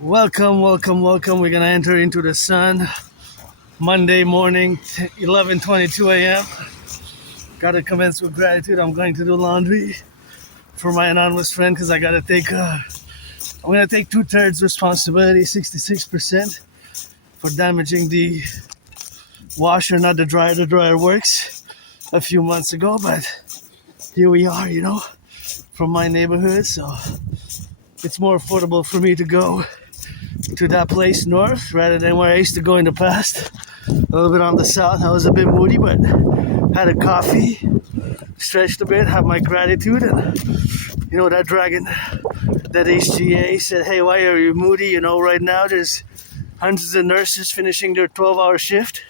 Welcome, welcome, welcome. We're gonna enter into the sun. Monday morning, 11:22 a.m. Gotta commence with gratitude. I'm going to do laundry for my anonymous friend because I gotta take. I'm gonna take 2/3 responsibility, 66% for damaging the washer, not the dryer. The dryer works a few months ago, but here we are. From my neighborhood, so it's more affordable for me to go to that place north rather than where I used to go in the past. A little bit on the south. I was a bit moody, but had a coffee, stretched a bit, had my gratitude, and that dragon, that HGA said, "Hey, why are you moody? Right now there's hundreds of nurses finishing their 12-hour shift."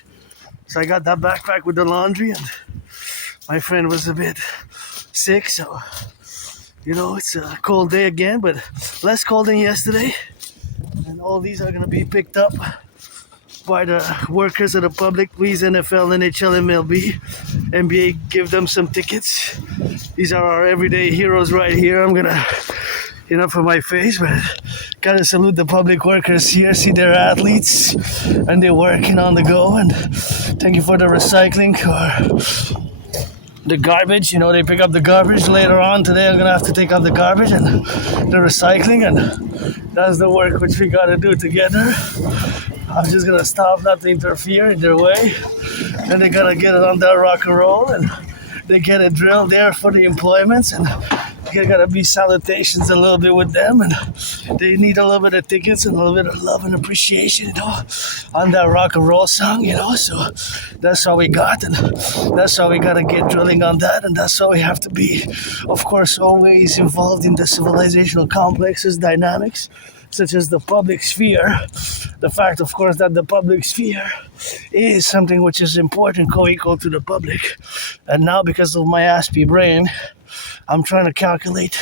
So I got that backpack with the laundry, and my friend was a bit sick, so it's a cold day again, but less cold than yesterday. And all these are going to be picked up by the workers of the Publik. Please, NFL, NHL, MLB, NBA, give them some tickets. These are our everyday heroes right here. I'm going to, for my face, but gotta salute the public workers here. See, they're athletes and they're working on the go. And thank you for the recycling, or the garbage. They pick up the garbage later on today. I'm gonna have to take out the garbage and the recycling, and that's the work which we gotta do together. I'm just gonna stop not to interfere in their way. Then they gotta get it on that rock and roll, and they get a drill there for the employments, and there gotta be salutations a little bit with them, and they need a little bit of tickets and a little bit of love and appreciation, on that rock and roll song, so that's all we got, and that's how we gotta get drilling on that, and that's how we have to be, of course, always involved in the civilizational complexes, dynamics, such as the public sphere. The fact, of course, that the public sphere is something which is important, co-equal to the public. And now, because of my Aspie brain, I'm trying to calculate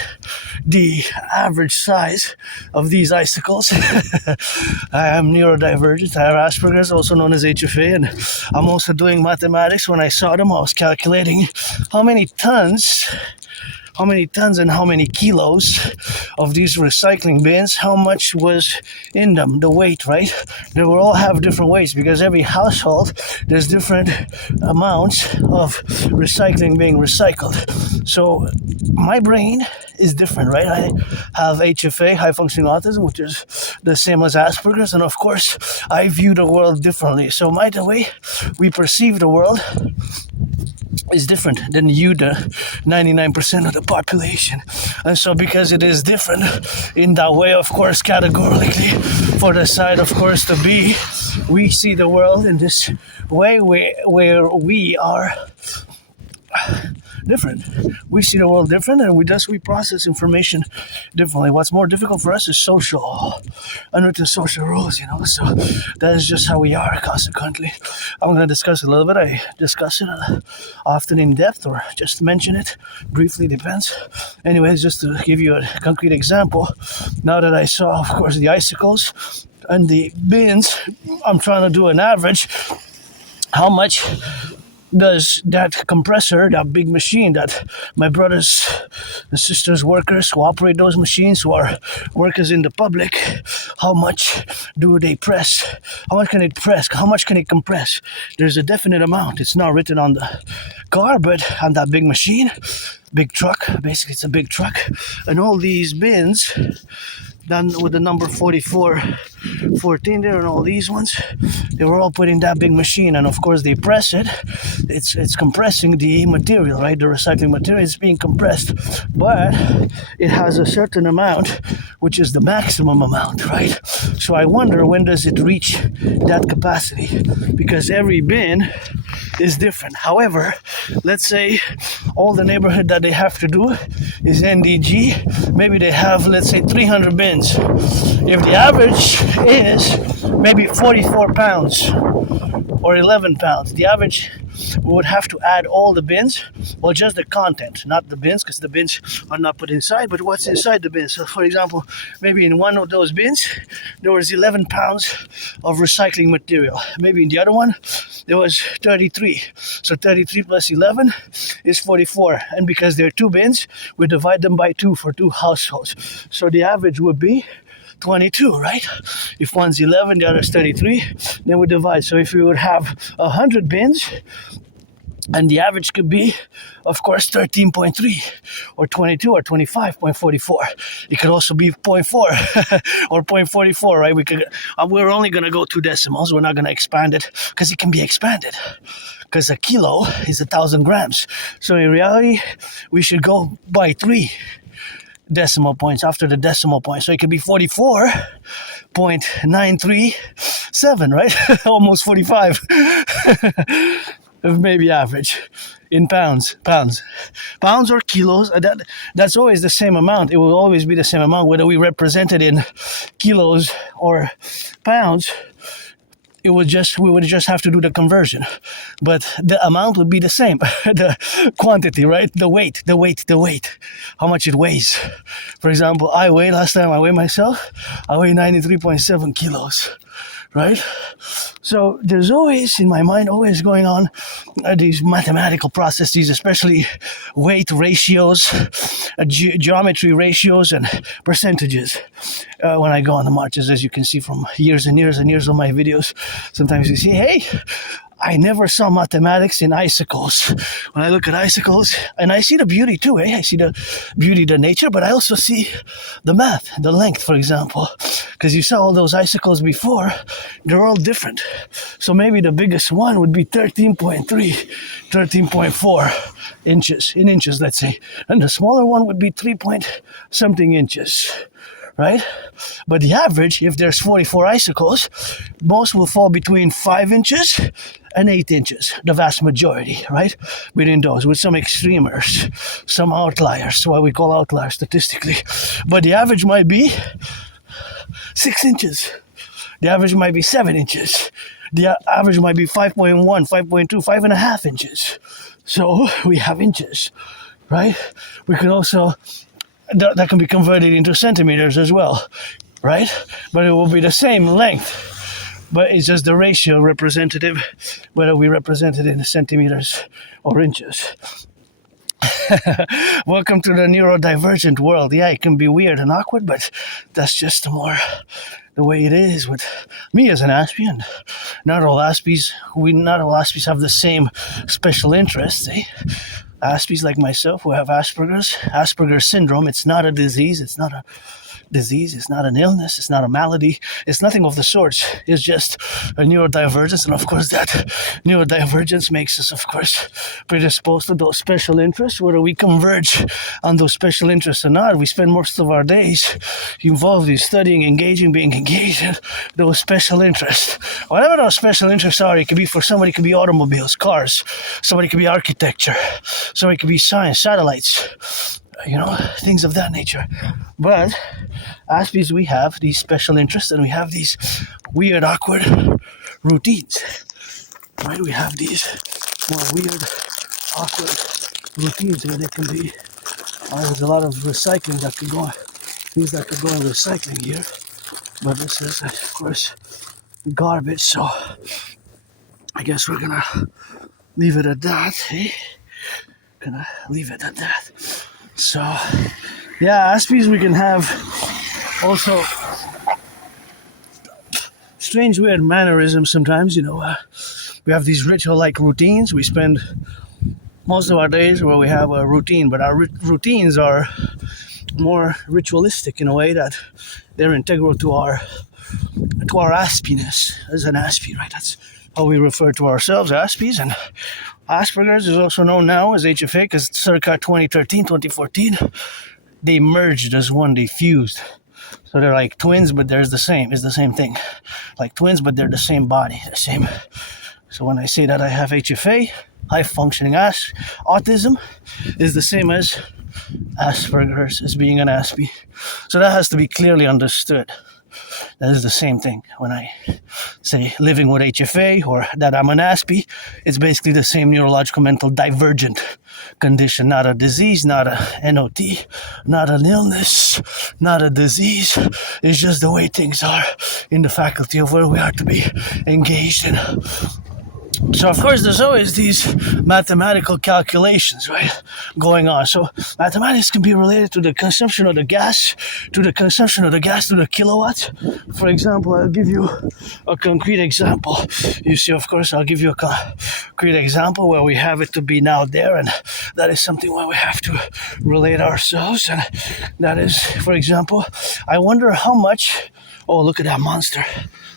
the average size of these icicles. I am neurodivergent. I have Asperger's, also known as HFA, and I'm also doing mathematics. When I saw them, I was calculating how many tons and how many kilos of these recycling bins, how much was in them, the weight, right? They will all have different weights because every household, there's different amounts of recycling being recycled. So my brain is different, right? I have HFA, high functioning autism, which is the same as Asperger's, and of course, I view the world differently. So the way we perceive the world is different than you, the 99% of the population. And so because it is different in that way, of course, categorically, for the side, of course, to be, we see the world in this way where we are different. We see the world different, and we process information differently. What's more difficult for us is social, unwritten social rules, so that is just how we are, consequently. I'm going to discuss it a little bit. I discuss it often in depth, or just mention it briefly, depends. Anyways, just to give you a concrete example, now that I saw, of course, the icicles and the bins, I'm trying to do an average. How much does that compressor, that big machine that my brothers and sisters, workers who operate those machines, who are workers in the Publik, how much do they press? How much can it press? How much can it compress? There's a definite amount. It's not written on the car, but on that big machine, big truck, basically it's a big truck, and all these bins done with the number 4414 there, and all these ones, they were all put in that big machine, and of course they press it. It's compressing the material, right? The recycling material is being compressed, but it has a certain amount, which is the maximum amount, right? So I wonder, when does it reach that capacity? Because every bin is different. However, let's say all the neighborhood that they have to do is NDG. Maybe they have, let's say, 300 bins. If the average is maybe 44 pounds or 11 pounds, the average, we would have to add all the bins, well, just the content, not the bins, because the bins are not put inside, but what's inside the bins. So, for example, maybe in one of those bins, there was 11 pounds of recycling material. Maybe in the other one, there was 33. So 33 plus 11 is 44. And because there are two bins, we divide them by two for two households. So the average would be 22, right? If one's 11, the other's 33, then we divide. So if we would have 100 bins, and the average could be, of course, 13.3 or 22 or 25.44. It could also be zero point 0.4 or 0.44, right? We're only going to go 2 decimals. We're not going to expand it because it can be expanded, because a kilo is 1,000 grams. So in reality, we should go by 3 decimal points after the decimal point. So it could be 44.937, right? Almost 45. Maybe average in pounds or kilos. That's always the same amount. It will always be the same amount, whether we represent it in kilos or pounds. We would just have to do the conversion, but the amount would be the same. The quantity, right? The weight, how much it weighs. For example, last time I weighed myself, I weighed 93.7 kilos. Right? So there's always, in my mind, always going on these mathematical processes, especially weight ratios, geometry ratios, and percentages. When I go on the marches, as you can see from years and years and years of my videos, sometimes you see, hey, I never saw mathematics in icicles. When I look at icicles, and I see the beauty too, I see the beauty, the nature, but I also see the math, the length, for example. Because you saw all those icicles before, they're all different. So maybe the biggest one would be 13.3, 13.4 inches, in inches, let's say. And the smaller one would be 3-point-something inches. Right? But the average, if there's 44 icicles, most will fall between 5 inches and 8 inches, the vast majority, right? Between those, with some extremers, some outliers, what we call outliers statistically. But the average might be 6 inches. The average might be 7 inches. The average might be 5.1, 5.2, 5.5 inches. So we have inches, right? We can also... that can be converted into centimeters as well, right? But it will be the same length, but it's just the ratio representative, whether we represent it in centimeters or inches. Welcome to the neurodivergent world. Yeah, it can be weird and awkward, but that's just the way it is with me as an Aspie, and not all Aspies have the same special interests, Aspies like myself who have Asperger's syndrome. It's not a disease, it's not an illness, it's not a malady, it's nothing of the sorts. It's just a neurodivergence, and of course that neurodivergence makes us, of course, predisposed to those special interests. Whether we converge on those special interests or not, we spend most of our days involved in studying, engaging, being engaged in those special interests. Whatever those special interests are, it could be for somebody, it could be automobiles, cars, somebody could be architecture, somebody could be science, satellites, things of that nature. But Aspies, we have these special interests, and we have these weird, awkward routines, right? We have these more weird, awkward routines where they can be, there's a lot of recycling that could go on, things that could go in recycling here, but this is, of course, garbage, so I guess we're gonna leave it at that, So, yeah, Aspies, we can have also strange, weird mannerisms sometimes, we have these ritual-like routines. We spend most of our days where we have a routine, but our routines are more ritualistic in a way that they're integral to our Aspiness as an Aspie, right? That's how we refer to ourselves, Aspies, and Asperger's is also known now as HFA because circa 2013, 2014, they merged as one, they fused. So they're like twins, but it's the same thing. Like twins, but they're the same body, the same. So when I say that I have HFA, high-functioning autism, is the same as Asperger's, as being an Aspie. So that has to be clearly understood. That is the same thing. When I say living with HFA or that I'm an Aspie, it's basically the same neurological mental divergent condition, not a disease, not a NOT, not an illness, not a disease. It's just the way things are in the faculty of where we are to be engaged in So of course there's always these mathematical calculations, right, going on. So mathematics can be related to the consumption of the gas, to the kilowatts. For example, I'll give you a concrete example. You see, of course, I'll give you a concrete example where we have it to be now there, and that is something where we have to relate ourselves. And that is, for example, I wonder how much. Oh, look at that monster!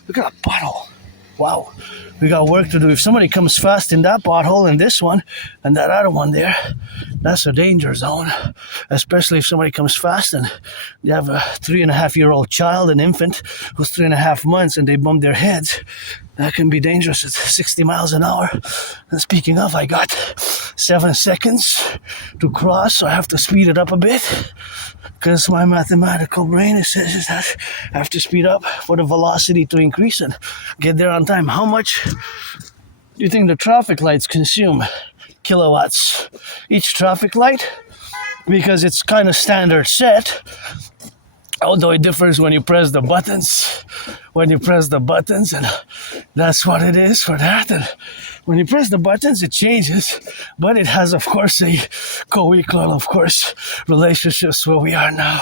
Look at that bottle! Wow. We got work to do. If somebody comes fast in that pothole and this one and that other one there, that's a danger zone. Especially if somebody comes fast and you have a 3.5-year-old child, an infant who's 3.5 months, and they bump their heads. That can be dangerous at 60 miles an hour. And speaking of, I got 7 seconds to cross, so I have to speed it up a bit. Because my mathematical brain says that I have to speed up for the velocity to increase and get there on time. How much do you think the traffic lights consume kilowatts? Each traffic light, because it's kind of standard set, although it differs when you press the buttons. And that's what it is for that. And when you press the buttons, it changes, but it has, of course, a co-equal, of course, relationships where we are now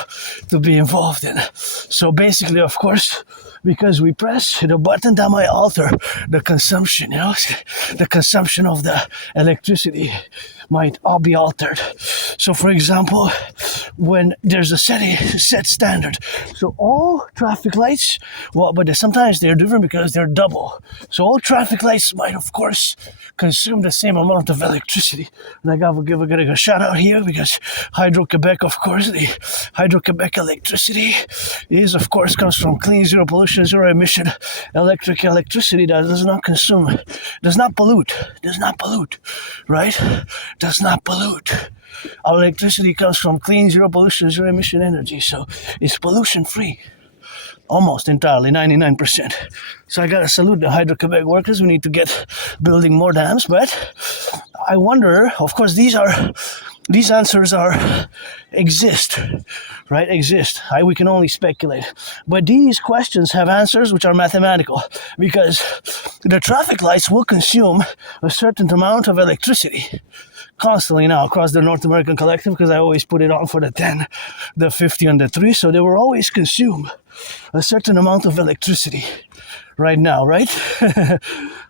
to be involved in. So basically, of course, because we press the button, that might alter the consumption, the consumption of the electricity might all be altered. So for example, when there's a set standard, so all traffic lights, but sometimes they're different because they're double. So all traffic lights might, of course, consume the same amount of electricity. And I gotta give a shout out here because Hydro-Quebec, of course, the Hydro-Quebec electricity is, of course, comes from clean, zero pollution, zero emission electricity that does not consume, does not pollute, right? Does not pollute. Our electricity comes from clean, zero pollution, zero emission energy, so it's pollution free. Almost entirely, 99%. So I gotta salute the Hydro-Quebec workers. We need to get building more dams, but I wonder, of course, these answers exist, right? We can only speculate. But these questions have answers which are mathematical, because the traffic lights will consume a certain amount of electricity constantly now across the North American Collective, because I always put it on for the 10, the 50, and the 3, so they will always consume a certain amount of electricity right now, right?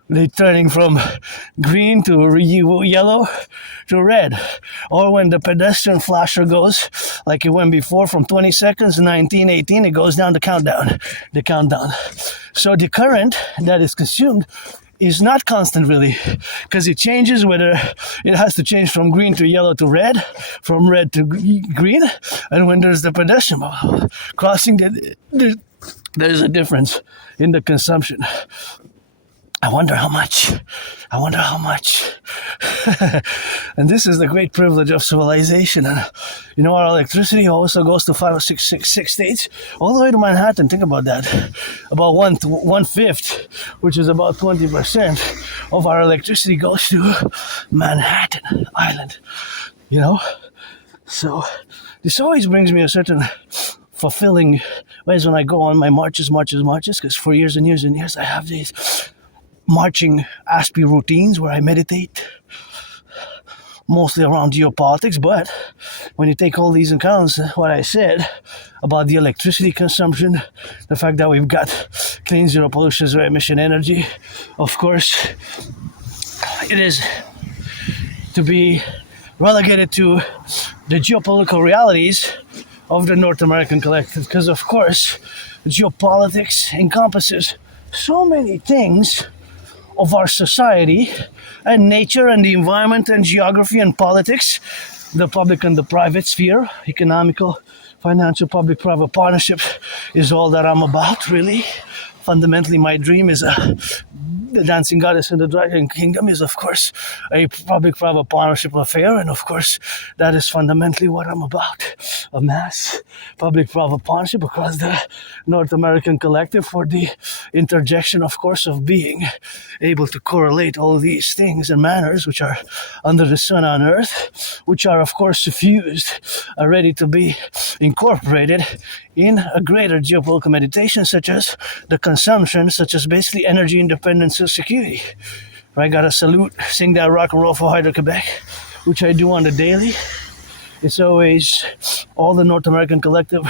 They're turning from green to yellow to red. Or when the pedestrian flasher goes, like it went before, from 20 seconds, 19, 18, it goes down the countdown. So the current that is consumed is not constant, really, because it changes, whether it has to change from green to yellow to red, from red to green, and when there's the pedestrian crossing, there's a difference in the consumption. I wonder how much. And this is the great privilege of civilization. And our electricity also goes to 5 or 6 states, all the way to Manhattan. Think about that. About 1/5, which is about 20% of our electricity, goes to Manhattan Island. So this always brings me a certain fulfilling ways when I go on my marches, because for years and years and years I have these marching Aspie routines where I meditate, mostly around geopolitics. But when you take all these accounts, what I said about the electricity consumption, the fact that we've got clean, zero pollution, zero emission energy, of course, it is to be relegated to the geopolitical realities of the North American Collective, because of course geopolitics encompasses so many things of our society and nature and the environment and geography and politics, the public and the private sphere, economical, financial, public-private partnerships is all that I'm about, really. Fundamentally, my dream is the Dancing Goddess in the Dragon Kingdom is, of course, a public-private partnership affair, and of course, that is fundamentally what I'm about. A mass public-private partnership across the North American Collective for the interjection, of course, of being able to correlate all these things and manners which are under the sun on Earth, which are, of course, suffused, are ready to be incorporated in a greater geopolitical meditation, such as the consumption, such as basically energy independence and security. where I gotta salute, sing that rock and roll for Hydro-Quebec, which I do on the daily. It's always all the North American collective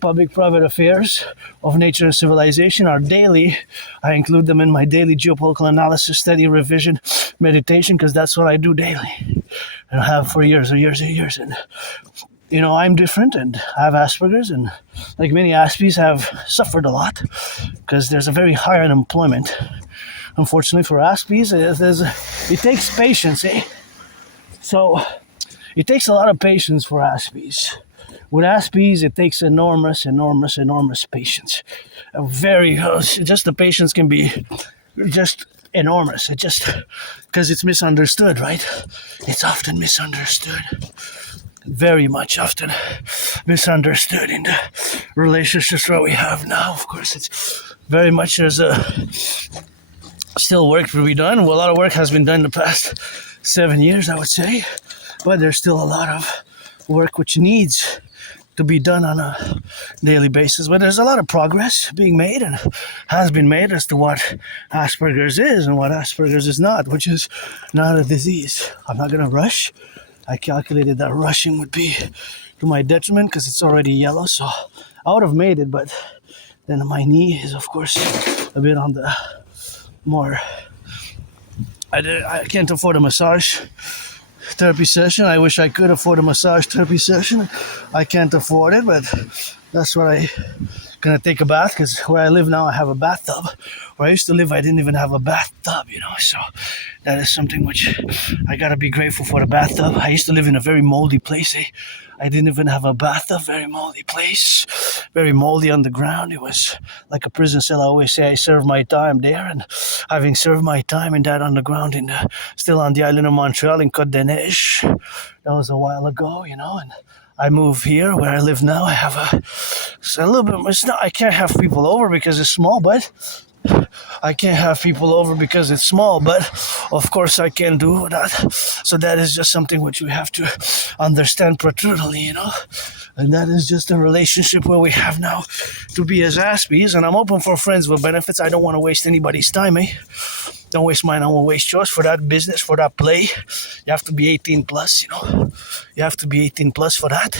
public-private affairs of nature and civilization are daily. I include them in my daily geopolitical analysis, study, revision, meditation, because that's what I do daily. And I have for years and years and years. And, you know, I'm different and I have Asperger's, and like many Aspies have suffered a lot because there's a very high unemployment. Unfortunately for Aspies, it takes patience, eh? So it takes a lot of patience for Aspies. With Aspies, it takes enormous patience. Just the patience can be just enormous. It just, because it's misunderstood, right? It's often misunderstood. Very much often misunderstood in the relationships that we have now. Of course, it's very much, there's still work to be done. Well, a lot of work has been done in the past 7 years, I would say. But there's still a lot of work which needs to be done on a daily basis. But there's a lot of progress being made and has been made as to what Asperger's is and what Asperger's is not, which is not a disease. I'm not going to rush. I calculated that rushing would be to my detriment because it's already yellow. So I would have made it, but then my knee is, of course, a bit on the more... I can't afford a massage therapy session. I wish I could afford a massage therapy session. I can't afford it, but that's what I gonna take a bath, because where I live now I have a bathtub. Where I used to live I didn't even have a bathtub, you know, so that is something which I gotta be grateful for, the bathtub. I used to live in a very moldy place, eh? I didn't even have a bathtub, very moldy place, very moldy on the ground. It was like a prison cell. I always say I served my time there, and having served my time in that underground, still on the island of Montreal in Côte d'Neige, that was a while ago, you know, and I moved here where I live now. I have a little bit, I can't have people over because it's small, but I can't have people over because it's small, but of course I can do that. So that is just something which we have to understand prudently, you know. And that is just a relationship where we have now to be as Aspies. And I'm open for friends with benefits. I don't want to waste anybody's time, eh? Don't waste mine, I won't waste yours. For that business, for that play, you have to be 18 plus, you know. You have to be 18 plus for that.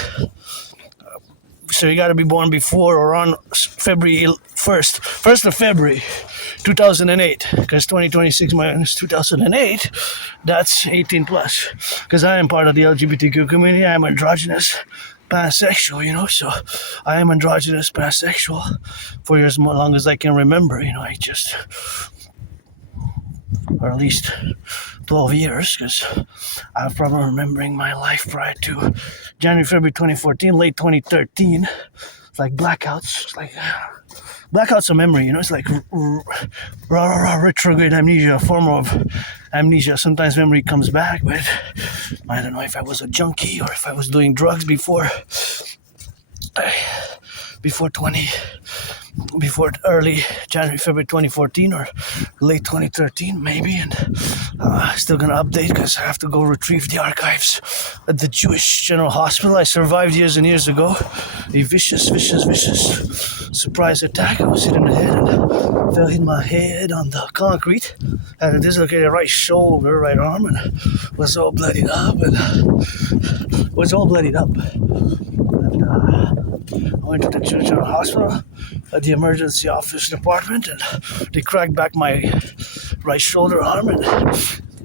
So you got to be born before or on February 1st of February 2008, because 2026 minus 2008, that's 18 plus, because I am part of the LGBTQ community. I am androgynous pansexual, you know, so I am androgynous pansexual for as long as I can remember, you know. I just, or at least 12 years, because I have problem remembering my life prior to January, February 2014, late 2013. It's like blackouts. It's like blackouts of memory, you know. It's like retrograde amnesia, a form of amnesia. Sometimes memory comes back, but I don't know if I was a junkie or if I was doing drugs before early January, February 2014 or late 2013 maybe, and still gonna update because I have to go retrieve the archives at the Jewish General Hospital. I survived years and years ago a vicious surprise attack. I was hit in the head and fell in my head on the concrete. Had a dislocated right shoulder, right arm, and was all bloodied up. I went to the Jewish General Hospital at the emergency office department, and they cracked back my right shoulder arm, and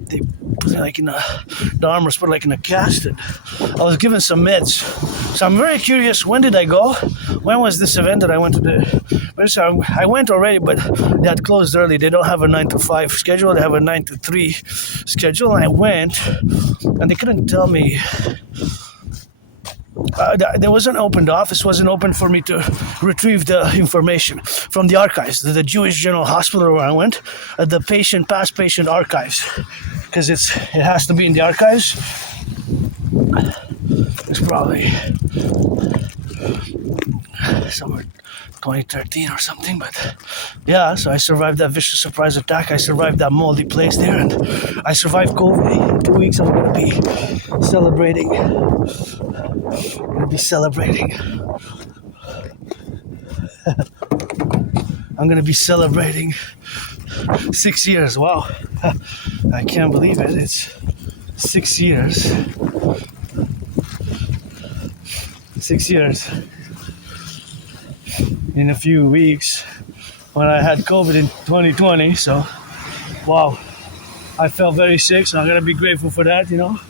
they put it like the arm was put like in a cast, and I was given some meds. So I'm very curious, when did I go? When was this event that I went to the... I went already, but they had closed early. They don't have a 9 to 5 schedule. They have a 9 to 3 schedule, and I went, and they couldn't tell me... there wasn't open. The office wasn't open for me to retrieve the information from the archives. The Jewish General Hospital where I went, the past patient archives, because it has to be in the archives. It's probably somewhere 2013 or something, but yeah, so I survived that vicious surprise attack. I survived that moldy place there, and I survived COVID. In 2 weeks I'm going to be celebrating. I'm going to be celebrating 6 years, wow. I can't believe it. It's 6 years. 6 years. In a few weeks when I had COVID in 2020, so wow. I felt very sick, so I'm gonna be grateful for that, you know.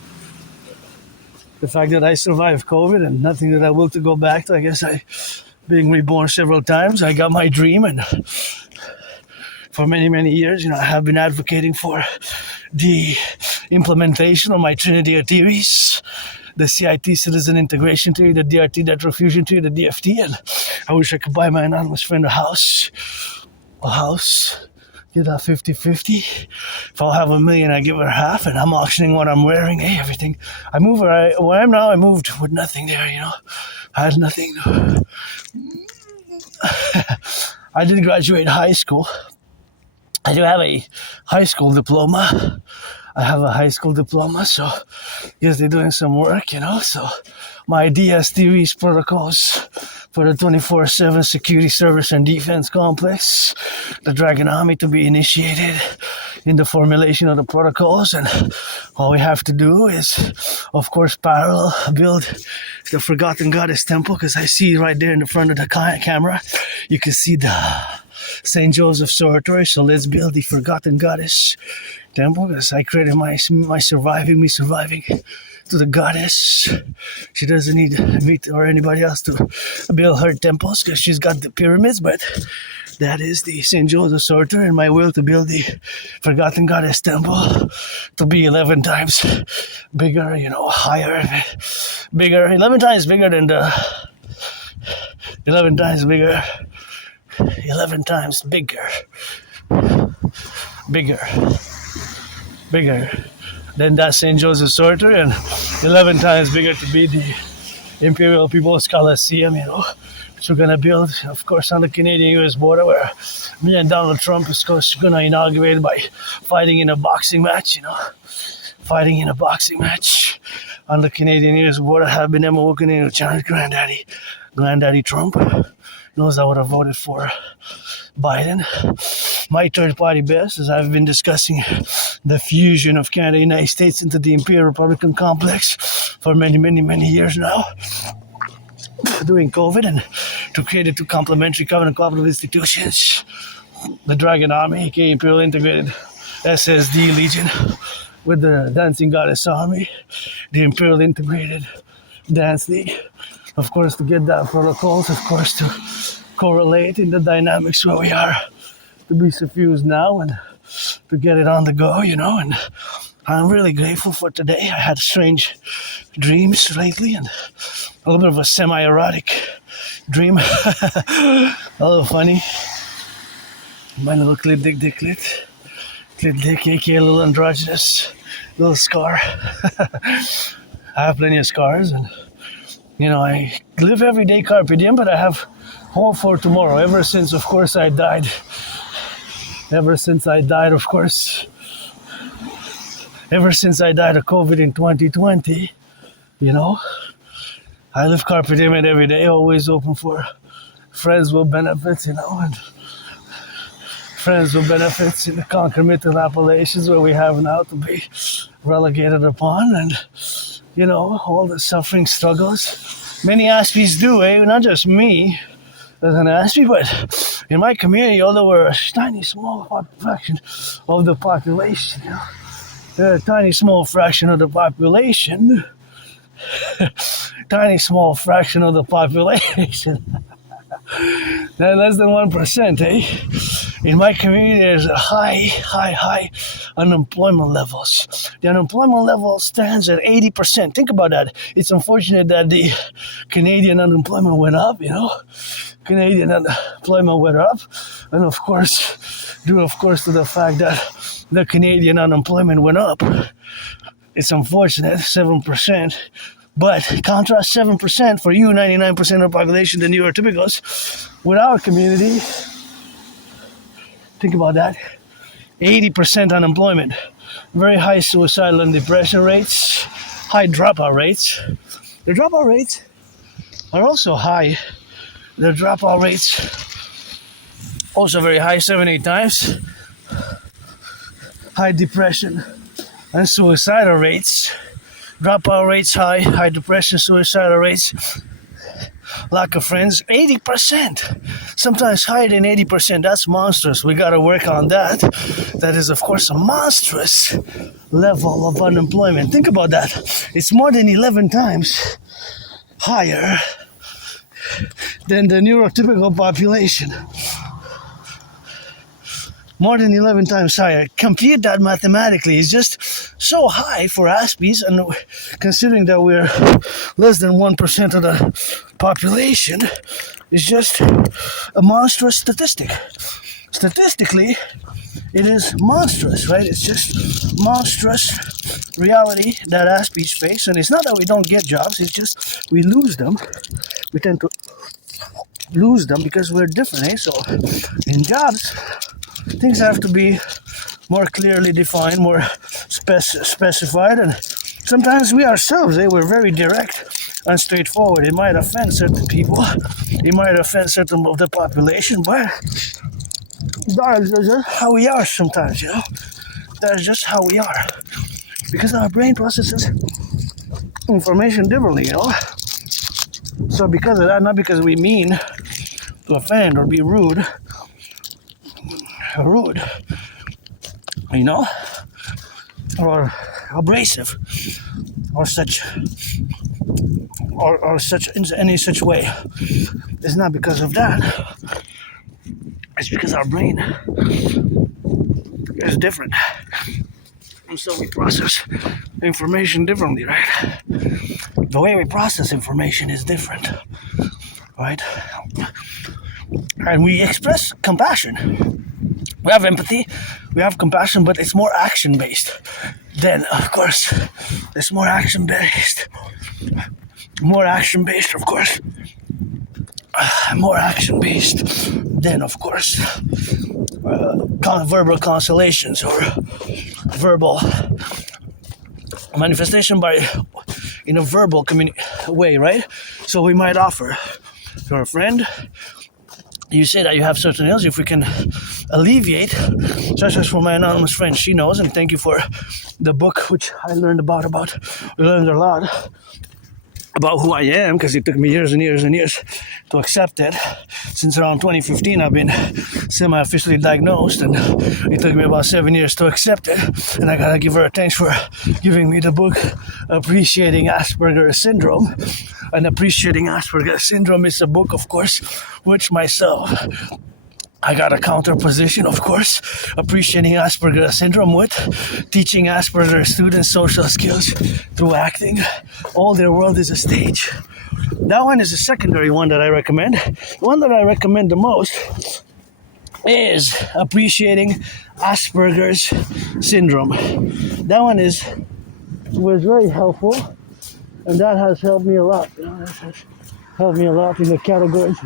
The fact that I survived COVID and nothing that I will to go back to. I guess I being reborn several times. I got my dream, and for many, many years, you know, I have been advocating for the implementation of my Trinity of theories, the CIT citizen integration theory, the DRT data fusion theory, the DFT, and I wish I could buy my anonymous friend a house, get that 50-50. If I'll have $1 million, I give her half, and I'm auctioning what I'm wearing, everything. I move where I am now, I moved with nothing there, you know. I had nothing. I did graduate high school. I do have a high school diploma. So yes, they're doing some work, you know. So my DS theories protocols for the 24/7 security service and defense complex, the Dragon Army to be initiated in the formulation of the protocols, and all we have to do is, of course, parallel build the Forgotten Goddess Temple, because I see right there in the front of the camera, you can see the St. Joseph's Oratory. So let's build the Forgotten Goddess Temple, because I created my surviving to the goddess. She doesn't need me or anybody else to build her temples, because she's got the pyramids, but that is the St. Joseph's Oratory, and my will to build the Forgotten Goddess Temple to be 11 times bigger, you know, higher, bigger, 11 times bigger than the 11 times bigger than that St. Joseph's Oratory, and 11 times bigger to be the Imperial People's Coliseum, you know, which we're going to build, of course, on the Canadian-US border, where me and Donald Trump is going to inaugurate by fighting in a boxing match, you know. Fighting in a boxing match on the Canadian-US border. Have been Emma walking in with John's Granddaddy Trump. Knows I would have voted for Biden. My third party best, as I've been discussing the fusion of Canada and the United States into the Imperial Republican complex for many, many, many years now, during COVID, and to create the two complementary covenant cooperative institutions, the Dragon Army, aka Imperial Integrated SSD Legion, with the Dancing Goddess Army, the Imperial Integrated Dance League, of course, to get that protocols, of course, to correlate in the dynamics where we are, to be suffused now and to get it on the go, you know. And I'm really grateful for today. I had strange dreams lately, and a little bit of a semi-erotic dream. A little funny. My little clit dick, aka a little androgynous, little scar. I have plenty of scars, and you know, I live every day carpe diem, but I have hope for tomorrow. Ever since, of course, I died, of COVID in 2020, you know, I live carpe diem every day, always open for friends with benefits, you know, and friends with benefits in the concomitant appellations where we have now to be relegated upon, and you know, all the suffering struggles many Aspies do, not just me as an Aspie, but in my community, although we're a tiny small fraction of the population, you know, they're a tiny small fraction of the population, They're less than 1%, In my community, there's a high unemployment levels. The unemployment level stands at 80%. Think about that. It's unfortunate that the Canadian unemployment went up, you know. And of course, due to the fact that the Canadian unemployment went up, it's unfortunate, 7%. But contrast 7% for you, 99% of the population, the neurotypicals. With our community, think about that, 80% unemployment, very high suicidal and depression rates, high dropout rates. The dropout rates are also high. The dropout rates also very high, 7-8 times. high depression and suicidal rates, dropout rates high, high depression, suicidal rates, lack of friends, 80%. Sometimes higher than 80%. That's monstrous. We got to work on that. That is, of course, a monstrous level of unemployment. Think about that. It's more than 11 times higher than the neurotypical population. More than 11 times higher. Compute that mathematically. It's just so high for Aspies, and considering that we're less than 1% of the population, it's just a monstrous statistic. Statistically, it is monstrous, right? It's just monstrous reality that Aspies face, and it's not that we don't get jobs, it's just we lose them. We tend to lose them because we're different, eh? So in jobs, things have to be more clearly defined, more specified, and sometimes we ourselves, we're very direct and straightforward. It might offend certain people, it might offend certain of the population, but that's just how we are sometimes, you know? That's just how we are. Because our brain processes information differently, you know? So because of that, not because we mean to offend or be rude, you know, or abrasive, or such, or such in any such way. It's not because of that. It's because our brain is different, and so we process information differently, right? The way we process information is different, right? And we express compassion. We have empathy, we have compassion, but it's more action-based. Then, of course, it's more action-based. More action-based, of course. More action-based. Then, of course, verbal consolations or verbal manifestation in a verbal way, right? So we might offer to our friend, you say that you have certain ills, if we can alleviate, such as for my anonymous friend, she knows, and thank you for the book, which I learned we learned a lot about who I am, because it took me years and years and years to accept it. Since around 2015, I've been semi-officially diagnosed, and it took me about 7 years to accept it. And I gotta give her thanks for giving me the book, Appreciating Asperger's Syndrome. And Appreciating Asperger's Syndrome is a book, of course, which myself, I got a counter position, of course, appreciating Asperger's syndrome with teaching Asperger's students social skills through acting. All their world is a stage. That one is a secondary one that I recommend. The one that I recommend the most is Appreciating Asperger's Syndrome. That one was very helpful, and that has helped me a lot. You know, that has helped me a lot in the categories,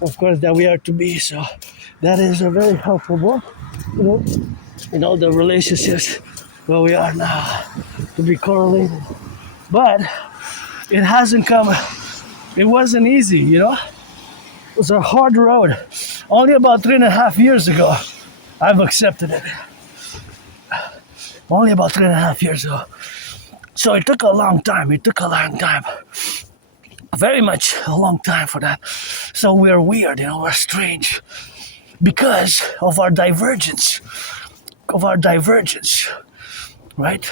of course, that we are to be. So that is a very helpful book, you know, in all the relationships where we are now to be correlated. But it wasn't easy, you know. It was a hard road. Only about 3.5 years ago, I've accepted it. Only about 3.5 years ago. So it took a long time. Very much a long time for that. So we're weird, you know, we're strange. Because of our divergence, right?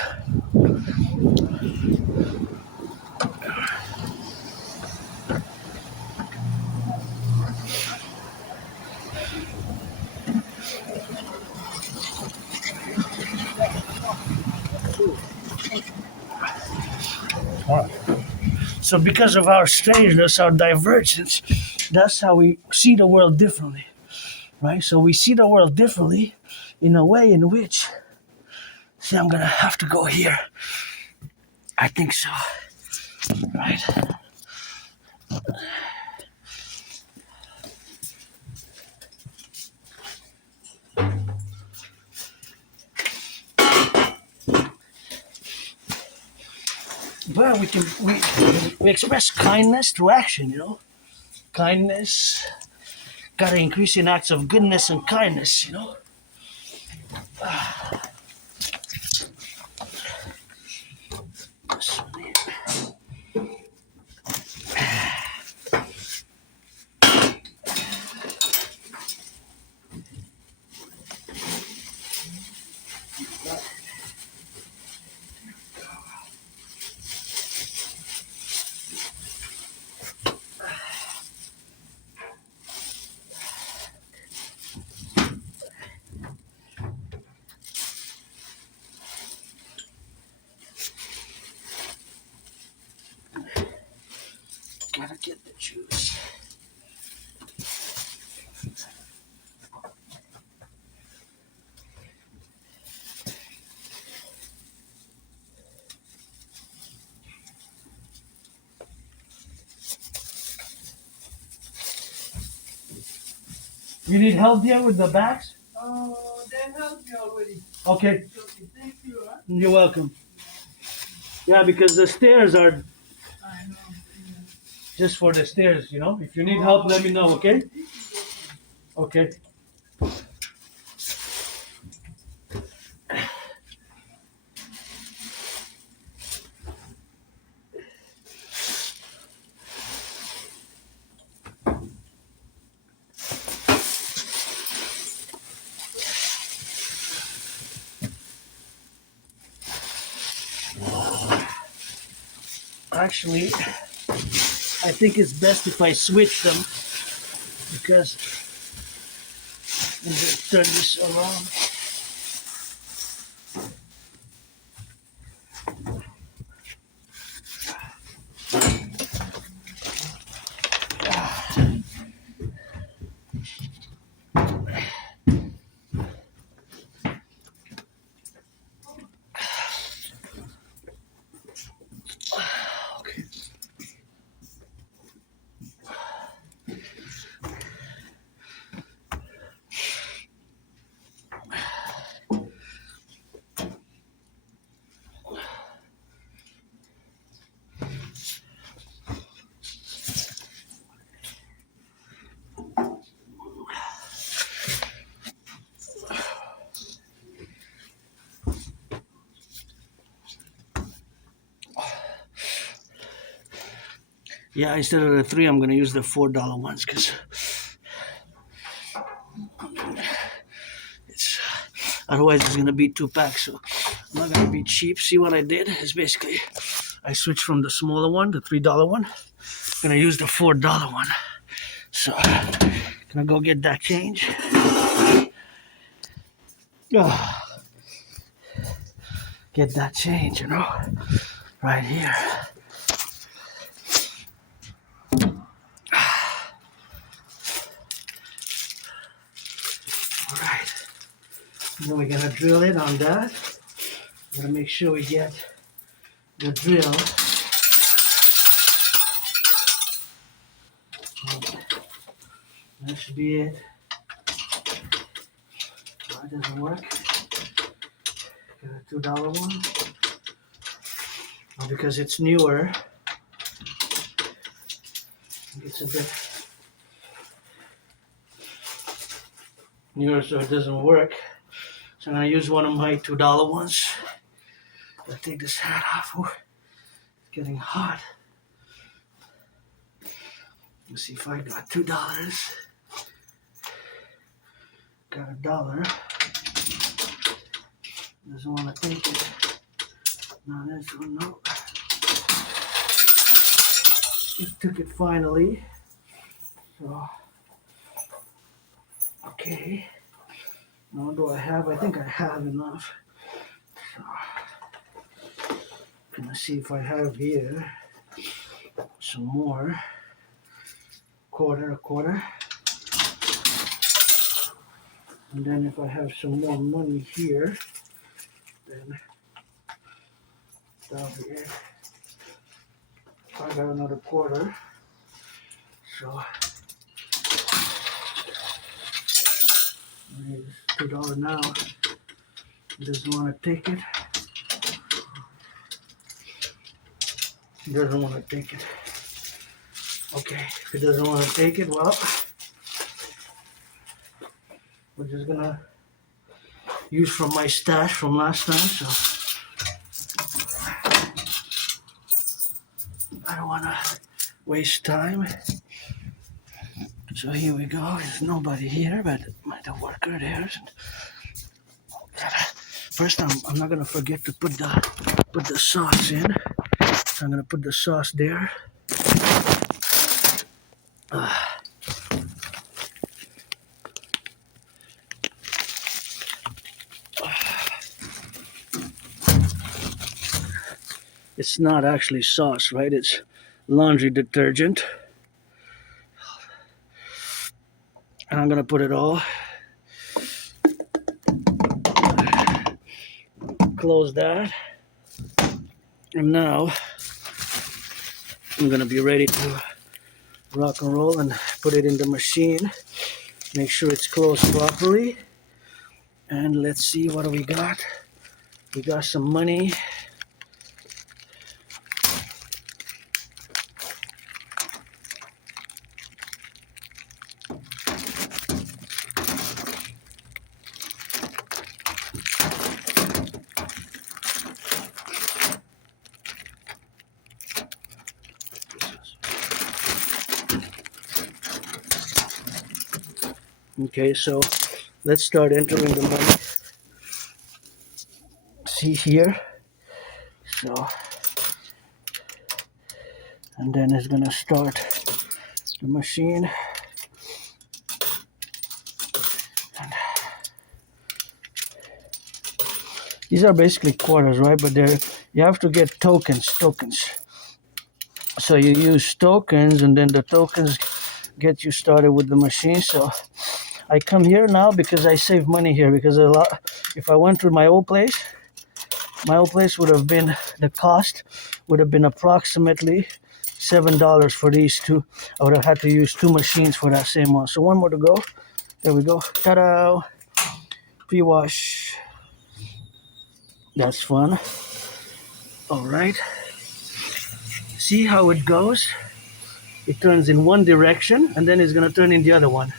All right. So because of our strangeness, our divergence, that's how we see the world differently. Right? So we see the world differently in a way in which, see, I'm gonna have to go here. I think so. Right? But we express kindness through action, you know? Kindness. Gotta increase in acts of goodness and kindness, you know? juice. You need help here with the bags? They helped me already. Okay. Okay, thank you. Huh? You're welcome. Yeah, because the stairs are I know. Yeah. just for the stairs, you know. If you need help, let me know, okay? Okay. Actually, I think it's best if I switch them because I'm just turn this around. Okay. Yeah, instead of the $3, I'm gonna use the $4 ones because it's otherwise it's gonna be 2 packs. So I'm not gonna be cheap. See what I did is basically I switched from the smaller one, the $3 one. I'm gonna use the $4 one. So gonna go get that change. Oh, get that change, you know, right here. Alright, then we're gonna drill it on that. We're gonna make sure we get the drill. That should be it. That doesn't work. Got a $2 one. Well, because it's newer, it's a bit newer, so it doesn't work. So I'm gonna use one of my $2 ones. I'll take this hat off. Ooh, it's getting hot. Let's see if I got $2. Got $1. Doesn't want to take it. No, this one, no. Just took it finally. So, okay. Now, do I have? I think I have enough. So, gonna see if I have here some more. A quarter. And then if I have some more money here, then that'll be it. I got another quarter. So it's $2 now. He doesn't want to take it. He doesn't want to take it. Okay, if he doesn't want to take it, well, we're just gonna use from my stash from last time, so I don't wanna waste time. So here we go. There's nobody here, but the worker there. First, I'm not gonna forget to put the sauce in. So I'm gonna put the sauce there. It's not actually sauce, right? It's laundry detergent. I'm gonna put it all. Close that. And now I'm gonna be ready to rock and roll and put it in the machine. Make sure it's closed properly. And let's see what we got. We got some money. Okay, so let's start entering the money. See here. So, and then it's gonna start the machine. And these are basically quarters, right? But you have to get tokens. So you use tokens, and then the tokens get you started with the machine. So I come here now because I save money here, because if I went to my old place would have been, the cost would have been approximately $7 for these two. I would have had to use two machines for that same one. So one more to go. There we go. Ta-da! Pre-wash. That's fun. All right. See how it goes? It turns in one direction and then it's gonna turn in the other one.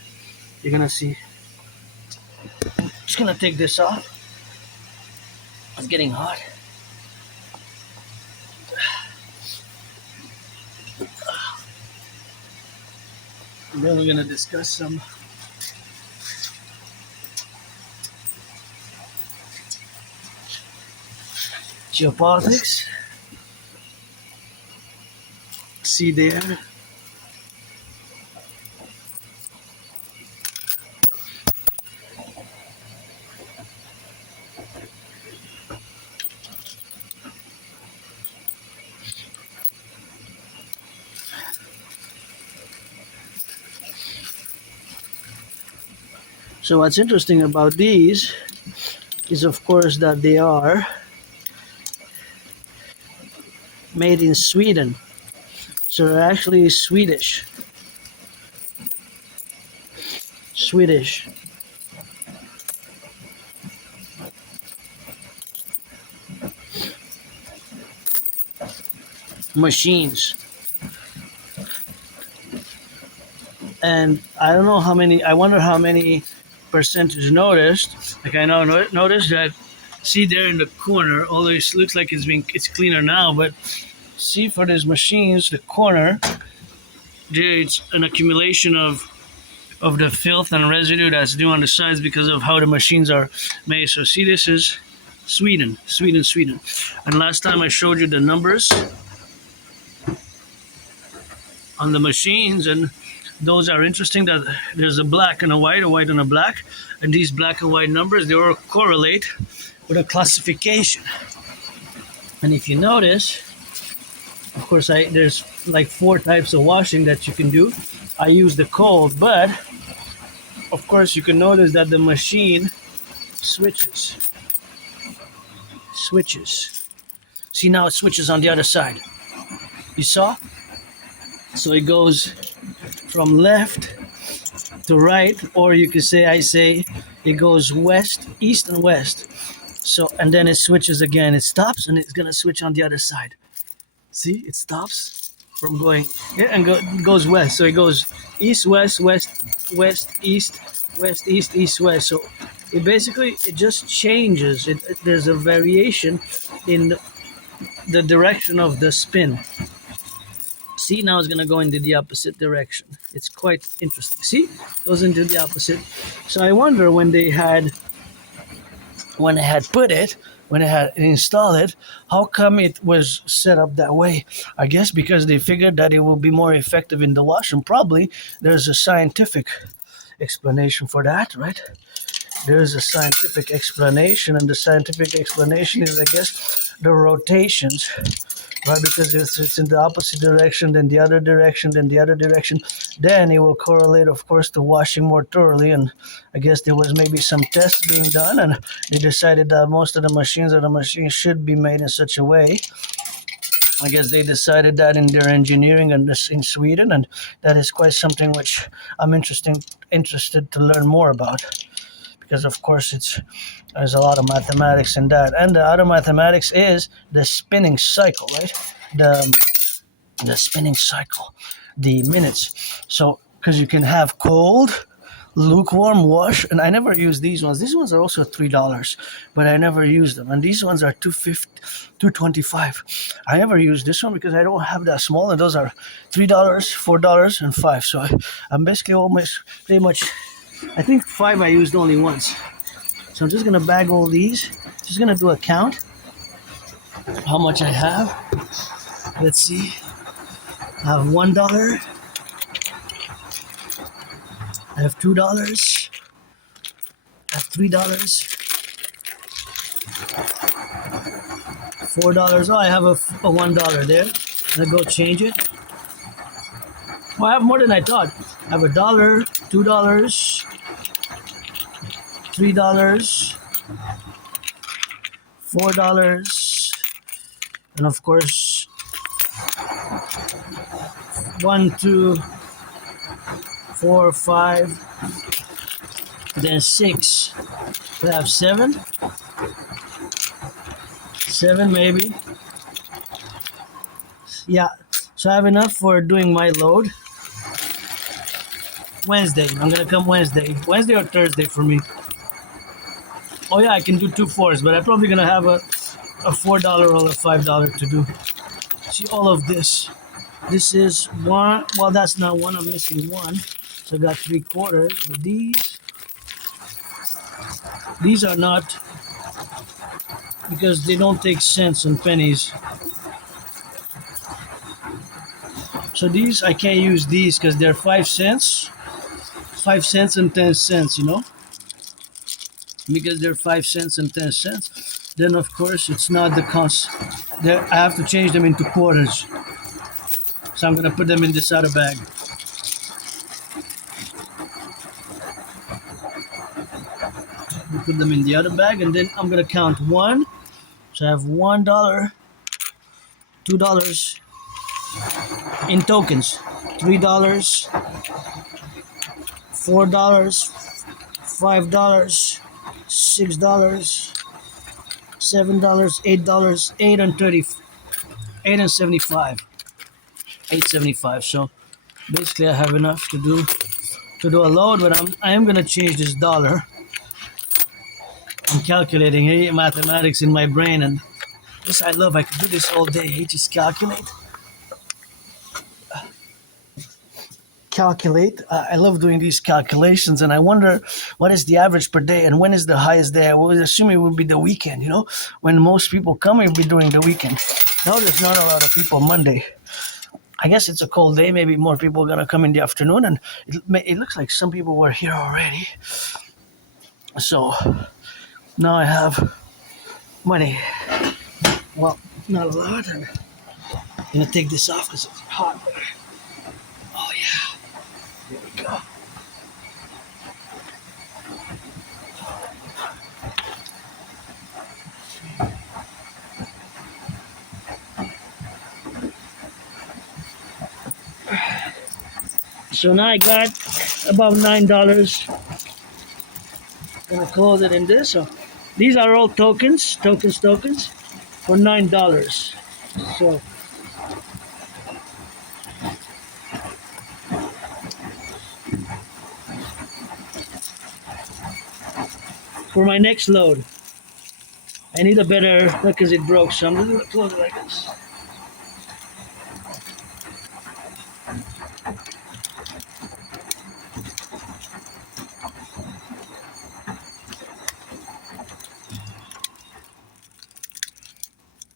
You're gonna see. Just gonna take this off. It's getting hot. And then we're gonna discuss some geopolitics. See there. So what's interesting about these is, of course, that they are made in Sweden. So they're actually Swedish. Machines. And I don't know how many, I wonder how many percentage noticed. Like I now noticed that, see there in the corner, although it looks like it's cleaner now, but see for these machines, the corner, it's an accumulation of the filth and residue that's due on the sides because of how the machines are made. So see, this is Sweden. And last time I showed you the numbers on the machines, and those are interesting, that there's a black and a white and a black, and these black and white numbers, they all correlate with a classification. And if you notice, of course, there's like 4 types of washing that you can do. I use the cold, but of course you can notice that the machine switches. See, now it switches on the other side. You saw? So it goes from left to right, or you could say, it goes east and west. So, and then it switches again. It stops and it's gonna switch on the other side. See, it stops from going here and goes west. So it goes east, west, east, west, east, west. So it just changes. There's a variation in the direction of the spin. See, now it's gonna go into the opposite direction. It's quite interesting. See, goes into the opposite. So I wonder when they had installed it, how come it was set up that way? I guess because they figured that it will be more effective in the wash, and probably there's a scientific explanation for that, right? there's a scientific explanation, and the scientific explanation is, I guess, the rotations, right? Because it's in the opposite direction, then the other direction, then the other direction, then it will correlate, of course, to washing more thoroughly. And I guess there was maybe some tests being done, and they decided that most of the machines should be made in such a way. I guess they decided that in their engineering and this in Sweden, and that is quite something which I'm interested to learn more about, because of course there's a lot of mathematics in that, and the other mathematics is the spinning cycle, right? The spinning cycle, the minutes. So because you can have cold, lukewarm, wash, and I never use these ones. These ones are also $3, but I never use them. And these ones are 250, 225. I never use this one because I don't have that small, and those are $3, $4, and $5. So I'm basically almost pretty much. I think 5 I used only once. So I'm just gonna bag all these. Just gonna do a count. How much I have? Let's see. I have $1. I have $2. I have $3. $4. Oh, I have a $1 there. Let's go change it. Well, I have more than I thought. I have $1, $2, $3, $4, and of course 1, 2, 4, 5, then 6. I have 7. 7 maybe. Yeah. So I have enough for doing my load. Wednesday. I'm gonna come Wednesday or Thursday for me. Oh yeah, I can do 2 4s, but I'm probably gonna have a $4 or a $5 to do. See all of this. This is one. Well, that's not one. I'm missing one. So I got 3/4. But these are not, because they don't take cents and pennies. So these, I can't use these because they're 5 cents. 5 cents and 10 cents, because they're 5 cents and 10 cents. Then of course it's not the cost. I have to change them into quarters. So I'm gonna put them in this other bag. Put them in the other bag, and then I'm gonna count 1. So I have $1, $2 in tokens, $3, $4, $5, $6, $7, $8, 8 and 30, 8 and 75, 8.75. So basically, I have enough to do a load, but I am gonna change this dollar. I'm calculating mathematics in my brain, and this I love. I could do this all day. Just calculate. I love doing these calculations, and I wonder what is the average per day and when is the highest day. I would assume it would be the weekend, when most people come, it will be during the weekend. Now there's not a lot of people Monday. I guess it's a cold day. Maybe more people are going to come in the afternoon, and it looks like some people were here already. So now I have money. Well, not a lot. And I'm going to take this off because it's hot there. Oh, yeah. There we go. So now I got about $9. Gonna close it in this. So these are all tokens for $9. So for my next load, I need a better, because it broke, so I'm just gonna close it like this.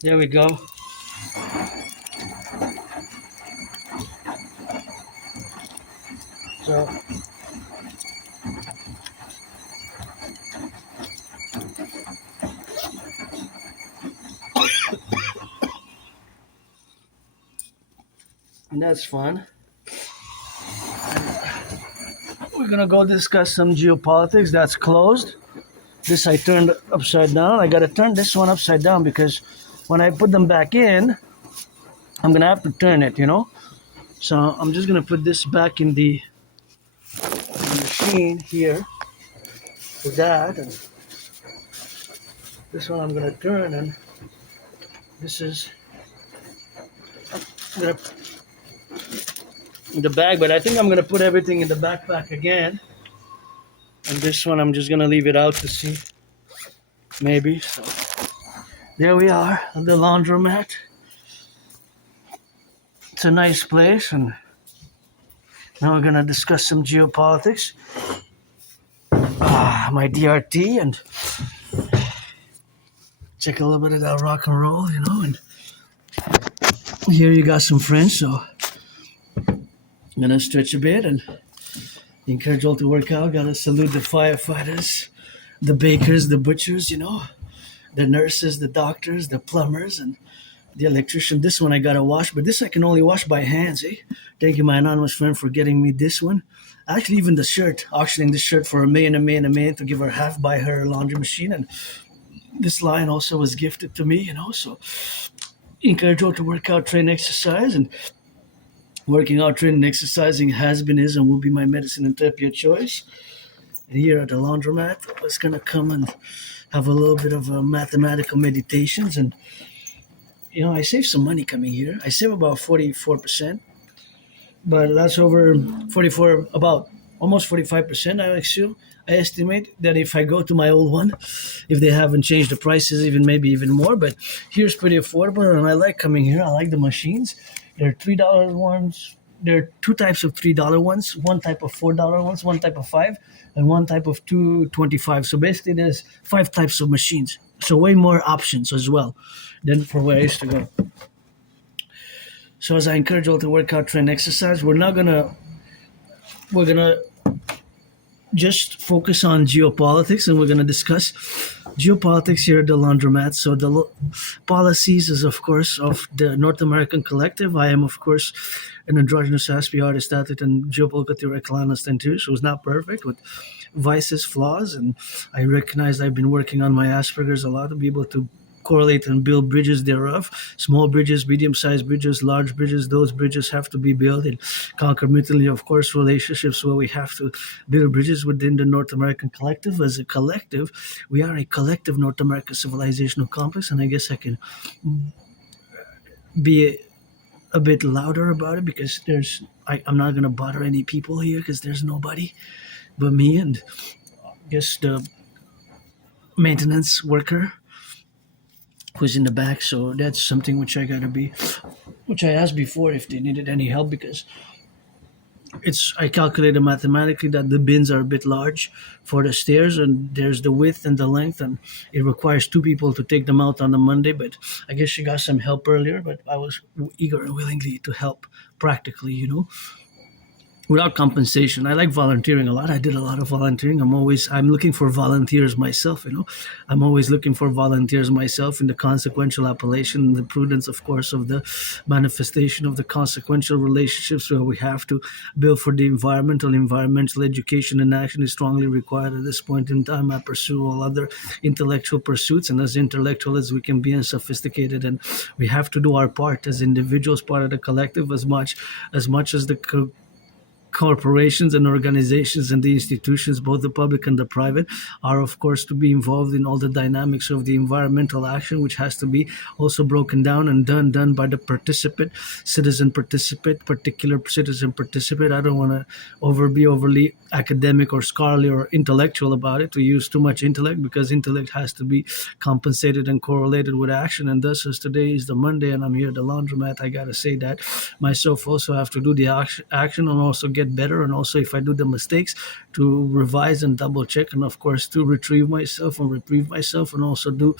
There we go. So and that's fun. We're gonna go discuss some geopolitics. That's closed. This I turned upside down. I gotta turn this one upside down because when I put them back in, I'm gonna have to turn it, you know? So I'm just gonna put this back in the machine here with that, and this one I'm gonna turn, and this is I'm gonna in the bag, but I think I'm gonna put everything in the backpack again. And this one I'm just gonna leave it out to see, maybe. So there we are, the laundromat. It's a nice place, and now we're gonna discuss some geopolitics. My DRT, and check a little bit of that rock and roll, you know. And here you got some friends, so I'm gonna stretch a bit and encourage all to work out. Gotta salute the firefighters, the bakers, the butchers, you know, the nurses, the doctors, the plumbers, and the electrician. This one I gotta wash, but this I can only wash by hands, eh? Thank you, my anonymous friend, for getting me this one. Actually, even the shirt, auctioning this shirt for a million to give her half by her laundry machine. And this line also was gifted to me, you know. So encourage all to work out, train, exercise, and working out, training, exercising has been, is, and will be my medicine and therapy of choice. And here at the laundromat, I was gonna come and have a little bit of mathematical meditations. And you know, I save some money coming here. I save about 44%, but that's over 44, about almost 45%. I estimate that if I go to my old one, if they haven't changed the prices, even maybe even more. But here's pretty affordable, and I like coming here. I like the machines. There are $3 ones. There are two types of $3 ones, one type of $4 ones, one type of $5, and one type of $2.25. So basically, there's 5 types of machines. So way more options as well than for where I used to go. So as I encourage all to work out, train, exercise, we're gonna just focus on geopolitics, and we're gonna discuss geopolitics here at the laundromat. So the policies is of course of the North American Collective. I am of course an androgynous Aspie artist, athlete, and geopolitical theoretical analyst too. So it's not perfect with vices, flaws, and I recognize I've been working on my Asperger's a lot to be able to correlate and build bridges thereof. Small bridges, medium-sized bridges, large bridges. Those bridges have to be built, and concomitantly, of course, relationships where we have to build bridges within the North American Collective. As a collective, we are a collective North American civilizational complex, and I guess I can be a bit louder about it because I'm not going to bother any people here because there's nobody but me and I guess the maintenance worker who's in the back. So that's something which which I asked before if they needed any help, because I calculated mathematically that the bins are a bit large for the stairs, and there's the width and the length, and it requires 2 people to take them out on a Monday. But I guess she got some help earlier, but I was eager and willingly to help practically, without compensation. I like volunteering a lot. I did a lot of volunteering. I'm looking for volunteers myself, I'm always looking for volunteers myself in the consequential appellation, the prudence, of course, of the manifestation of the consequential relationships where we have to build for the environmental education and action is strongly required at this point in time. I pursue all other intellectual pursuits, and as intellectual as we can be and sophisticated, and we have to do our part as individuals, part of the collective, as much as the corporations and organizations and the institutions, both the public and the private, are of course to be involved in all the dynamics of the environmental action, which has to be also broken down and done by the citizen particular citizen participant. I don't want to be overly academic or scholarly or intellectual about it, to use too much intellect, because intellect has to be compensated and correlated with action. And thus, as today is the Monday and I'm here at the laundromat, I gotta say that myself also have to do the action and also get get better, and also if I do the mistakes, to revise and double check, and of course to retrieve myself and reprieve myself, and also do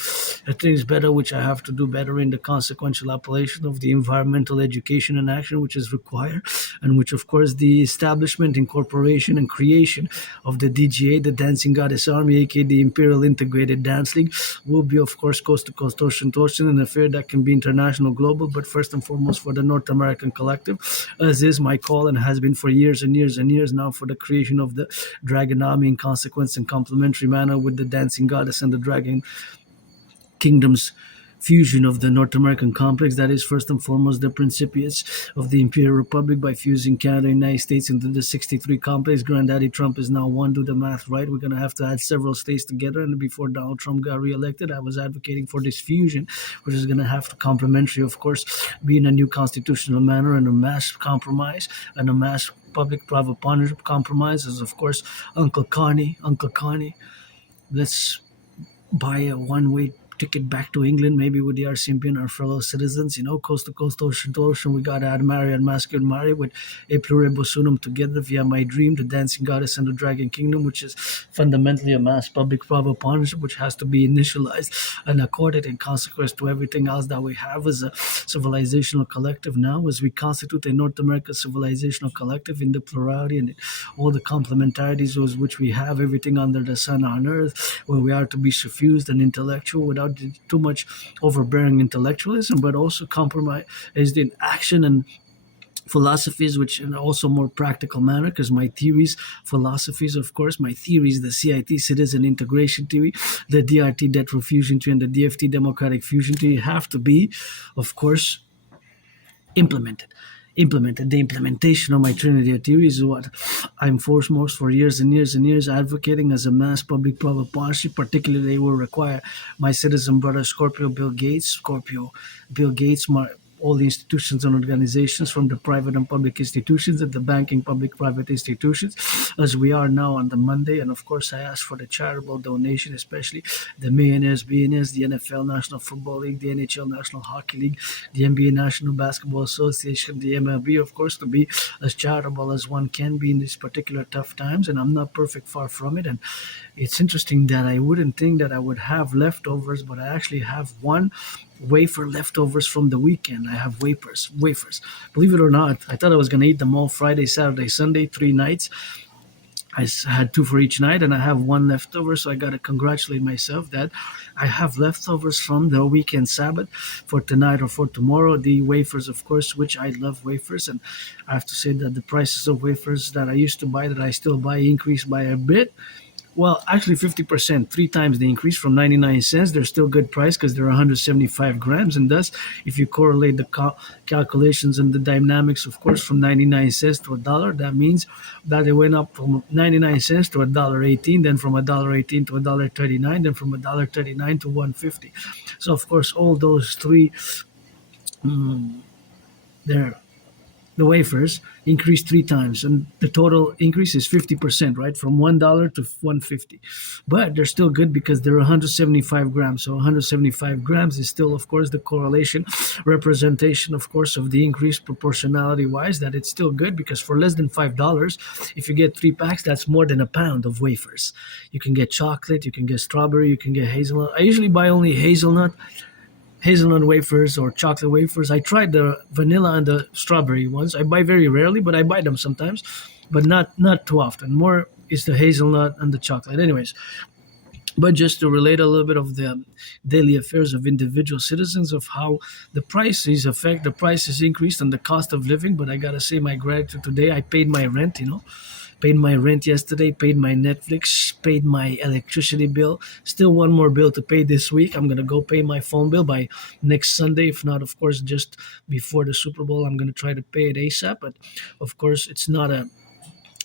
things better, which I have to do better in the consequential appellation of the environmental education and action which is required, and which of course the establishment, incorporation, and creation of the DGA, the Dancing Goddess Army, aka the Imperial Integrated Dance League, will be of course coast to coast, ocean to ocean, an affair that can be international, global, but first and foremost for the North American collective, as is my call and has been for years and years and years now, for the creation of the Dragon Army in consequence and complementary manner with the Dancing Goddess and the Dragon Kingdoms fusion of the North American complex, that is first and foremost the principiates of the Imperial Republic, by fusing Canada and United States into the 63 complex. Granddaddy Trump is now one. Do the math right. We're going to have to add several states together. And before Donald Trump got reelected, I was advocating for this fusion, which is going to have to complementary, of course, be in a new constitutional manner, and a mass compromise and a mass public-private partnership compromise is, of course, Uncle Connie, let's buy a one-way ticket back to England, maybe with the RCMP and our fellow citizens, coast to coast, ocean to ocean. We got to add Mary and Masculine Mary with a pluribus unum together via my dream, the Dancing Goddess and the Dragon Kingdom, which is fundamentally a mass public-private partnership, which has to be initialized and accorded in consequence to everything else that we have as a civilizational collective now, as we constitute a North American civilizational collective in the plurality and all the complementarities with which we have everything under the sun on earth, where we are to be suffused and intellectual without too much overbearing intellectualism, but also compromise is in action and philosophies, which in also more practical manner, because my theories, philosophies, of course, my theories, the CIT citizen integration theory, the DRT debt fusion theory, and the DFT democratic fusion theory have to be, of course, implemented. The implementation of my Trinity theory is what I'm foremost for years and years and years advocating as a mass public-private partnership. Particularly, will require my citizen brother Scorpio Bill Gates, all the institutions and organizations, from the private and public institutions and the banking public-private institutions, as we are now on the Monday. And of course, I ask for the charitable donation, especially the millionaires, billionaires, the NFL National Football League, the NHL National Hockey League, the NBA National Basketball Association, the MLB, of course, to be as charitable as one can be in these particular tough times. And I'm not perfect, far from it. And it's interesting that I wouldn't think that I would have leftovers, but I actually have one wafer leftovers from the weekend. I have wafers. Believe it or not, I thought I was going to eat them all Friday, Saturday, Sunday, 3 nights. I had 2 for each night, and I have 1 leftover, so I got to congratulate myself that I have leftovers from the weekend Sabbath for tonight or for tomorrow. The wafers, of course, which I love wafers, and I have to say that the prices of wafers that I used to buy, that I still buy, increased by a bit. Well, actually 50%, 3 times the increase from 99 cents. They're still good price because they're 175 grams. And thus, if you correlate the calculations and the dynamics, of course, from 99 cents to $1, that means that it went up from 99 cents to $1.18, then from $1.18 to $1.39, then from $1.39 to $1.50. So, of course, all those 3, there. The wafers increased 3 times, and the total increase is 50%, right? From $1 to $1.50. But they're still good because they're 175 grams. So 175 grams is still, of course, the correlation representation, of course, of the increase proportionality wise, that it's still good, because for less than $5, if you get 3 packs, that's more than a pound of wafers. You can get chocolate, you can get strawberry, you can get hazelnut. I usually buy only hazelnut wafers or chocolate wafers. I tried the vanilla and the strawberry ones. I buy very rarely, but I buy them sometimes, but not too often. More is the hazelnut and the chocolate. Anyways, but just to relate a little bit of the daily affairs of individual citizens, of how the prices increased and the cost of living. But I gotta say my gratitude today. I paid my rent, paid my rent yesterday, paid my Netflix, paid my electricity bill. Still one more bill to pay this week. I'm going to go pay my phone bill by next Sunday. If not, of course, just before the Super Bowl, I'm going to try to pay it ASAP. But of course, it's not an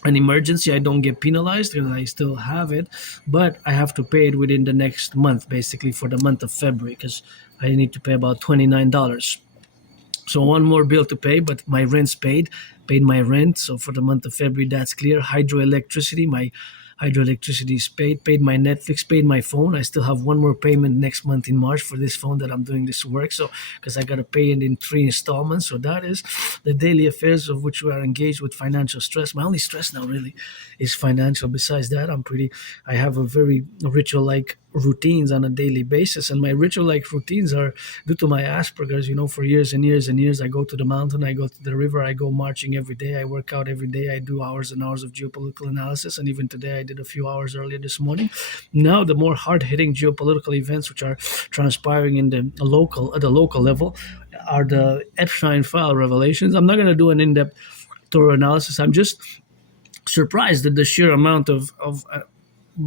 emergency. I don't get penalized because I still have it, but I have to pay it within the next month, basically for the month of February, because I need to pay about $29. So one more bill to pay, but my rent's paid my rent. So for the month of February, that's clear. Hydroelectricity, hydroelectricity is paid my Netflix, paid my phone. I still have one more payment next month in March for this phone that I'm doing this work. So because I got to pay it in 3 installments. So that is the daily affairs of which we are engaged with financial stress. My only stress now really is financial. Besides that, I have a very ritual like routines on a daily basis, and my ritual like routines are due to my Asperger's. For years and years and years, I go to the mountain, I go to the river, I go marching every day, I work out every day, I do hours and hours of geopolitical analysis, and even today I did a few hours earlier this morning. Now the more hard-hitting geopolitical events which are transpiring in the local at the local level are the Epstein file revelations. I'm not going to do an in-depth thorough analysis. I'm just surprised at the sheer amount of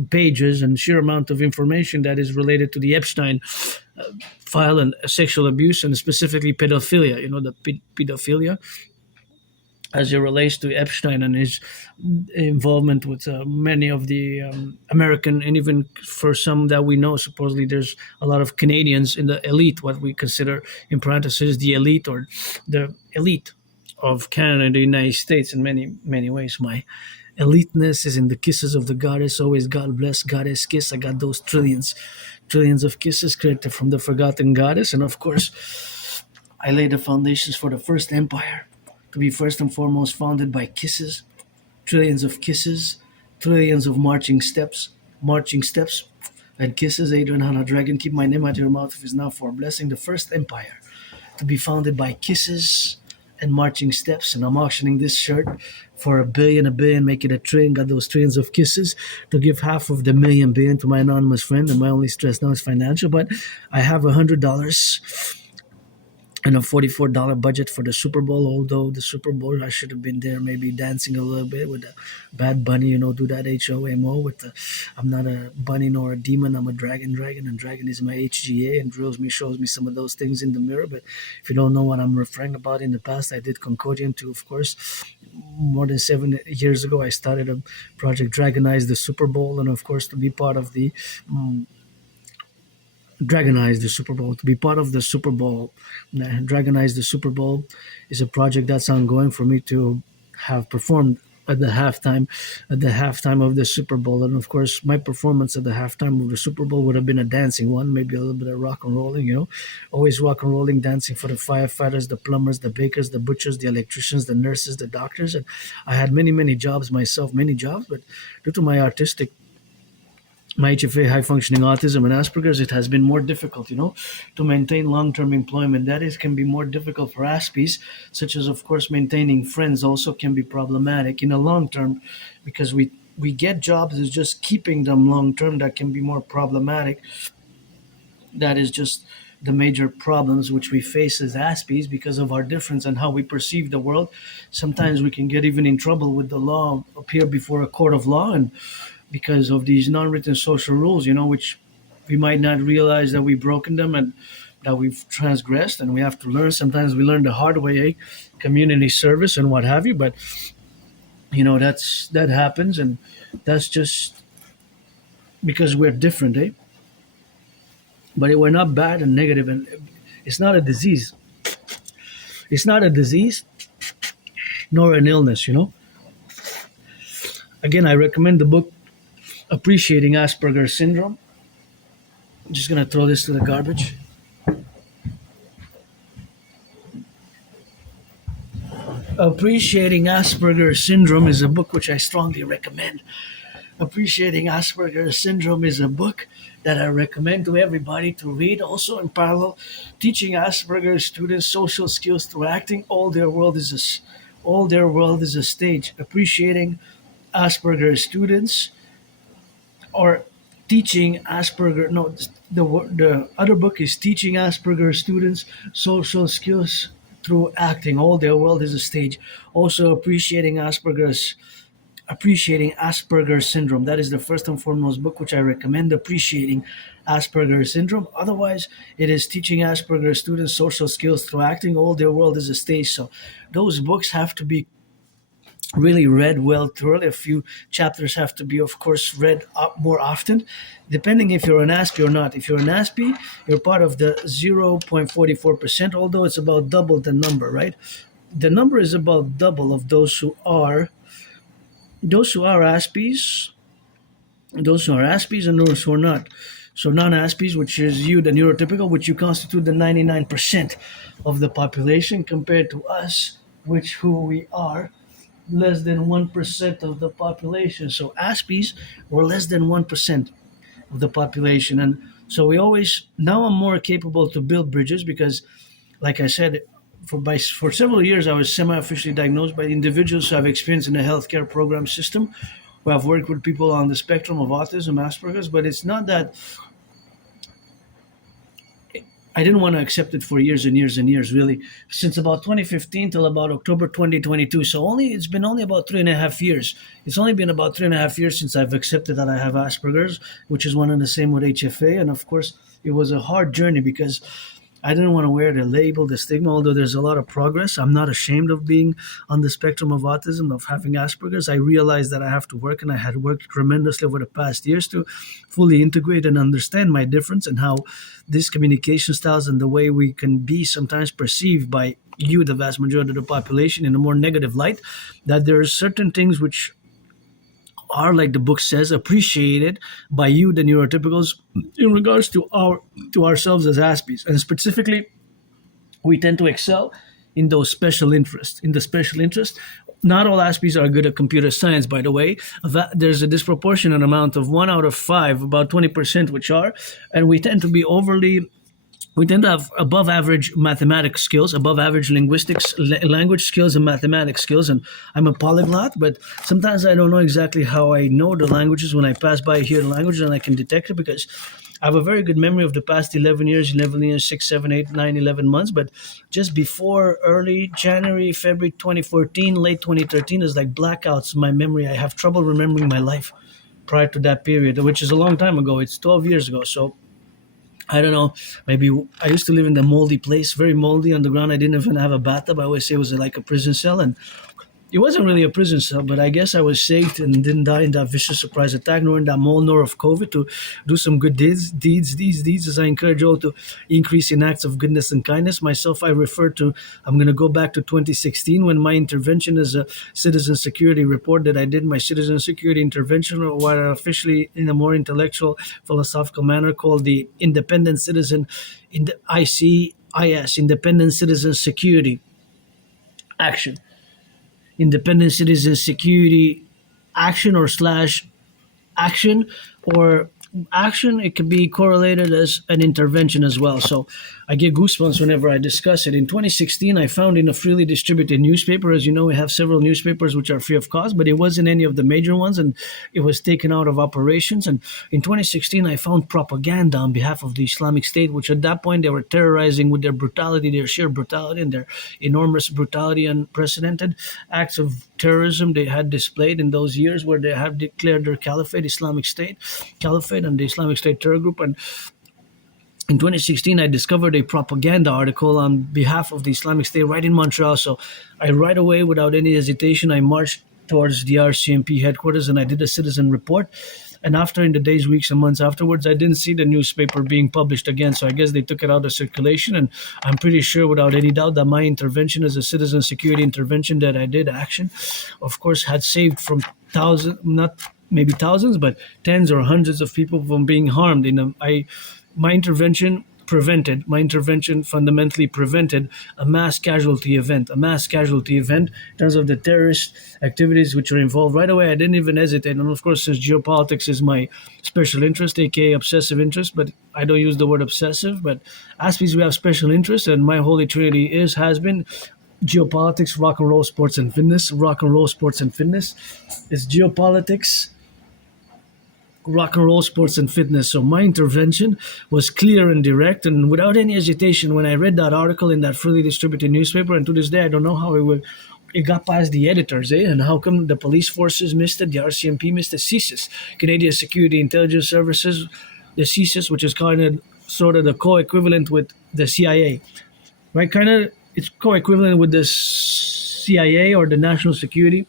pages and sheer amount of information that is related to the Epstein file and sexual abuse, and specifically pedophilia. The pedophilia as it relates to Epstein and his involvement with many of the American, and even for some that we know, supposedly there's a lot of Canadians in the elite, what we consider in parentheses the elite or the elite of Canada and the United States in many, many ways. My eliteness is in the kisses of the goddess, always God bless, goddess kiss. I got those trillions of kisses created from the forgotten goddess. And of course, I laid the foundations for the first empire to be first and foremost founded by kisses, trillions of kisses, trillions of marching steps, and kisses. Adrian Hanna Dragon, keep my name out of your mouth if it's not for a blessing. The first empire to be founded by kisses and marching steps. And I'm auctioning this shirt for a billion, make it a trillion. Got those trillions of kisses to give half of the million billion to my anonymous friend. And my only stress now is financial, but I have $100 and a $44 budget for the Super Bowl. Although the Super Bowl, I should have been there, maybe dancing a little bit with the Bad Bunny, do that HOMO with the. I'm not a bunny nor a demon. I'm a dragon, and dragon is my HGA and shows me some of those things in the mirror. But if you don't know what I'm referring about, in the past I did Concordian too, of course. More than 7 years ago, I started a project Dragonize the Super Bowl, and of course to be part of the. Dragonize the Super Bowl. To be part of the Super Bowl, Dragonize the Super Bowl is a project that's ongoing for me to have performed at the halftime of the Super Bowl. And of course, my performance at the halftime of the Super Bowl would have been a dancing one, maybe a little bit of rock and rolling, always rock and rolling, dancing for the firefighters, the plumbers, the bakers, the butchers, the electricians, the nurses, the doctors. And I had many jobs myself, but due to my HFA, high functioning autism and Asperger's, it has been more difficult, to maintain long term employment. That is can be more difficult for Aspies, such as of course maintaining friends also can be problematic in the long term, because we get jobs, it's just keeping them long term that can be more problematic. That is just the major problems which we face as Aspies because of our difference and how we perceive the world. Sometimes we can get even in trouble with the law, appear before a court of law, and because of these non-written social rules, which we might not realize that we've broken them and that we've transgressed, and we have to learn. Sometimes we learn the hard way, community service and what have you. But that happens, and that's just because we're different, But we're not bad and negative, and it's not a disease. It's not a disease, nor an illness. Again, I recommend the book Appreciating Asperger's Syndrome. I'm just going to throw this to the garbage. Appreciating Asperger's Syndrome is a book which I strongly recommend. Appreciating Asperger's Syndrome is a book that I recommend to everybody to read. Also, in parallel, teaching Asperger's students social skills through acting. All their world is a stage. Appreciating Asperger's students, or teaching Asperger. No, the other book is Teaching Asperger Students Social Skills Through Acting. All their world is a stage. Also, Appreciating Asperger's Syndrome. That is the first and foremost book which I recommend. Appreciating Asperger's Syndrome. Otherwise, it is Teaching Asperger Students Social Skills Through Acting. All their world is a stage. So those books have to be really read well thoroughly. A few chapters have to be, of course, read up more often, depending if you're an Aspie or not. If you're an Aspie, you're part of the 0.44%, although it's about double the number, right? The number is about double of those who are Aspies those who are Aspies and those who are not. So non-Aspies, which is you, the neurotypical, which you constitute the 99% of the population, compared to us, which who we are, less than 1% of the population. So Aspies were less than 1% of the population. And so we always, now I'm more capable to build bridges because, like I said, for several years I was semi-officially diagnosed by individuals who have experience in the healthcare program system, who have worked with people on the spectrum of autism, Asperger's. But it's not that I didn't want to accept it for years and years and years, really, since about 2015 till about October 2022. So it's been only about 3.5 years. It's only been about 3.5 years since I've accepted that I have Asperger's, which is one and the same with HFA. And of course, it was a hard journey because I didn't want to wear the label, the stigma, although there's a lot of progress. I'm not ashamed of being on the spectrum of autism, of having Asperger's. I realized that I have to work, and I had worked tremendously over the past years to fully integrate and understand my difference and how these communication styles and the way we can be sometimes perceived by you, the vast majority of the population, in a more negative light, that there are certain things which are, like the book says, appreciated by you, the neurotypicals, in regards to ourselves as Aspies. And specifically, we tend to excel in those special interests. In the special interest, not all Aspies are good at computer science, by the way. There's a disproportionate amount of 1 out of 5, about 20%, which are, and we tend to have above average mathematics skills, above average linguistics, language skills, and mathematics skills. And I'm a polyglot, but sometimes I don't know exactly how I know the languages when I pass by here the language, and I can detect it because I have a very good memory of the past 11 years, 6, 7, 8, 9, 11 months. But just before early January, February 2014, late 2013 is like blackouts in my memory. I have trouble remembering my life prior to that period, which is a long time ago. It's 12 years ago. So I don't know. Maybe I used to live in the moldy place, very moldy on the ground. I didn't even have a bathtub. I always say it was like a prison cell, and it wasn't really a prison cell, but I guess I was saved and didn't die in that vicious surprise attack, nor in that mold, nor of COVID, to do some good deeds, as I encourage you all to increase in acts of goodness and kindness. Myself, I refer to, I'm going to go back to 2016 when my intervention as a citizen security report that I did, my citizen security intervention, or what I officially, in a more intellectual, philosophical manner, called the independent citizen, in the ICIS, independent citizen security action. Independent citizen security action, or slash action, or action, it could be correlated as an intervention as well. So I get goosebumps whenever I discuss it. In 2016, I found in a freely distributed newspaper, as you know, we have several newspapers which are free of cost, but it wasn't any of the major ones, and it was taken out of operations. And in 2016, I found propaganda on behalf of the Islamic State, which at that point they were terrorizing with their brutality, their sheer brutality, and their enormous brutality, unprecedented acts of terrorism they had displayed in those years, where they have declared their caliphate, Islamic State caliphate, and the Islamic State terror group. And in 2016, I discovered a propaganda article on behalf of the Islamic State right in Montreal. So I right away, without any hesitation, I marched towards the RCMP headquarters and I did a citizen report. And after, in the days, weeks, and months afterwards, I didn't see the newspaper being published again. So I guess they took it out of circulation. And I'm pretty sure, without any doubt, that my intervention as a citizen security intervention that I did, action, of course, had saved from thousands, not maybe thousands, but tens or hundreds of people from being harmed. My intervention fundamentally prevented a mass casualty event in terms of the terrorist activities which are involved. Right away, I didn't even hesitate. And of course, since geopolitics is my special interest, aka obsessive interest, but I don't use the word obsessive, but Aspies, we have special interest, and my holy trinity has been geopolitics, rock and roll, sports and fitness. Rock and roll, sports and fitness is geopolitics, rock and roll, sports and fitness. So my intervention was clear and direct, and without any hesitation, when I read that article in that freely distributed newspaper, and to this day I don't know how it got past the editors, and how come the police forces missed it, the RCMP missed it, CSIS, Canadian Security Intelligence Services, the CSIS, which is kind of sort of the co-equivalent with the CIA, right? Kind of, it's co-equivalent with the CIA, or the National Security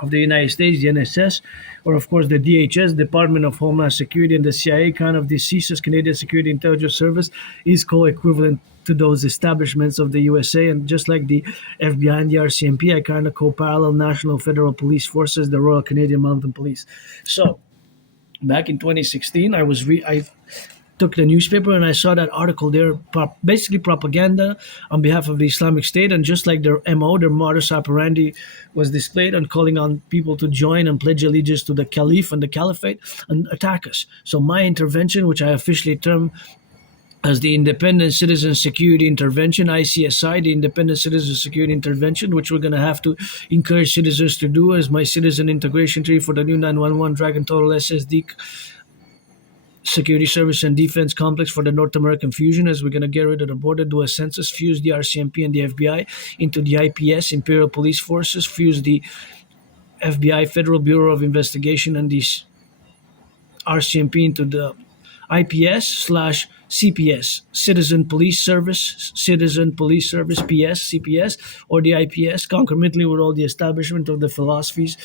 of the United States, the NSS, or of course the DHS, Department of Homeland Security, and the CIA, kind of the CSIS, Canadian Security Intelligence Service, is co-equivalent to those establishments of the USA. And just like the FBI and the RCMP, I kind of co-parallel National Federal Police Forces, the Royal Canadian Mounted Police. So Back in 2016, I took the newspaper and I saw that article there, basically propaganda on behalf of the Islamic State, and just like their MO, their modus operandi was displayed on calling on people to join and pledge allegiance to the Caliph and the Caliphate and attack us. So my intervention, which I officially term as the Independent Citizen Security Intervention, ICSI, the Independent Citizen Security Intervention, which we're going to have to encourage citizens to do as my citizen integration tree for the new 911 Dragon Total SSD security service and defense complex for the North American fusion, as we're going to get rid of the border, do a census, fuse the RCMP and the FBI into the IPS, Imperial Police Forces, fuse the FBI, Federal Bureau of Investigation, and the RCMP into the IPS slash CPS, Citizen Police Service, PS, CPS, or the IPS, concomitantly with all the establishment of the philosophies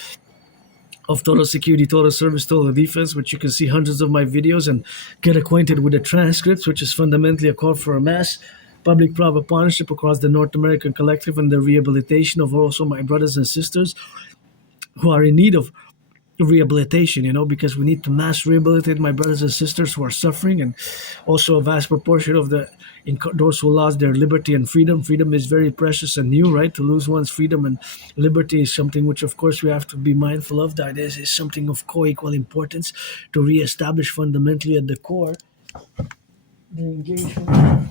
of total security, total service, total defense, which you can see hundreds of my videos and get acquainted with the transcripts, which is fundamentally a call for a mass public-private partnership across the North American Collectif and the rehabilitation of also my brothers and sisters who are in need of rehabilitation, because we need to mass rehabilitate my brothers and sisters who are suffering, and also a vast proportion of those who lost their liberty and freedom. Freedom is very precious and new, right? To lose one's freedom and liberty is something which, of course, we have to be mindful of. That is something of co-equal importance to reestablish fundamentally at the core the engagement.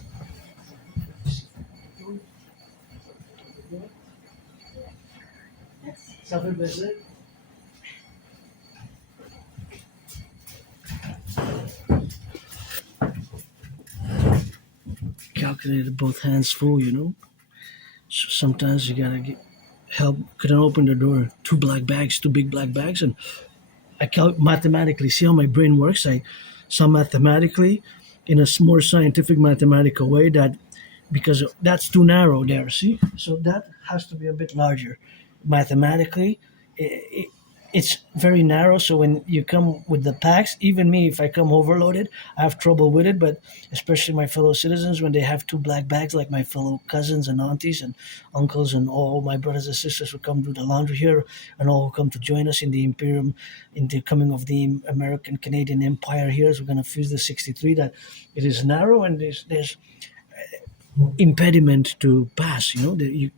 Calculated both hands full, So sometimes you gotta get help. Couldn't open the door. Two big black bags, and I mathematically see how my brain works. I saw mathematically, in a more scientific mathematical way, that because that's too narrow there. See, so that has to be a bit larger. Mathematically, it's very narrow. So when you come with the packs, even me, if I come overloaded, I have trouble with it. But especially my fellow citizens, when they have two black bags, like my fellow cousins and aunties and uncles and all my brothers and sisters who come do the laundry here, and all who come to join us in the Imperium, in the coming of the American Canadian Empire here, as we're going to fuse the 63, that it is narrow and there's impediment to pass. It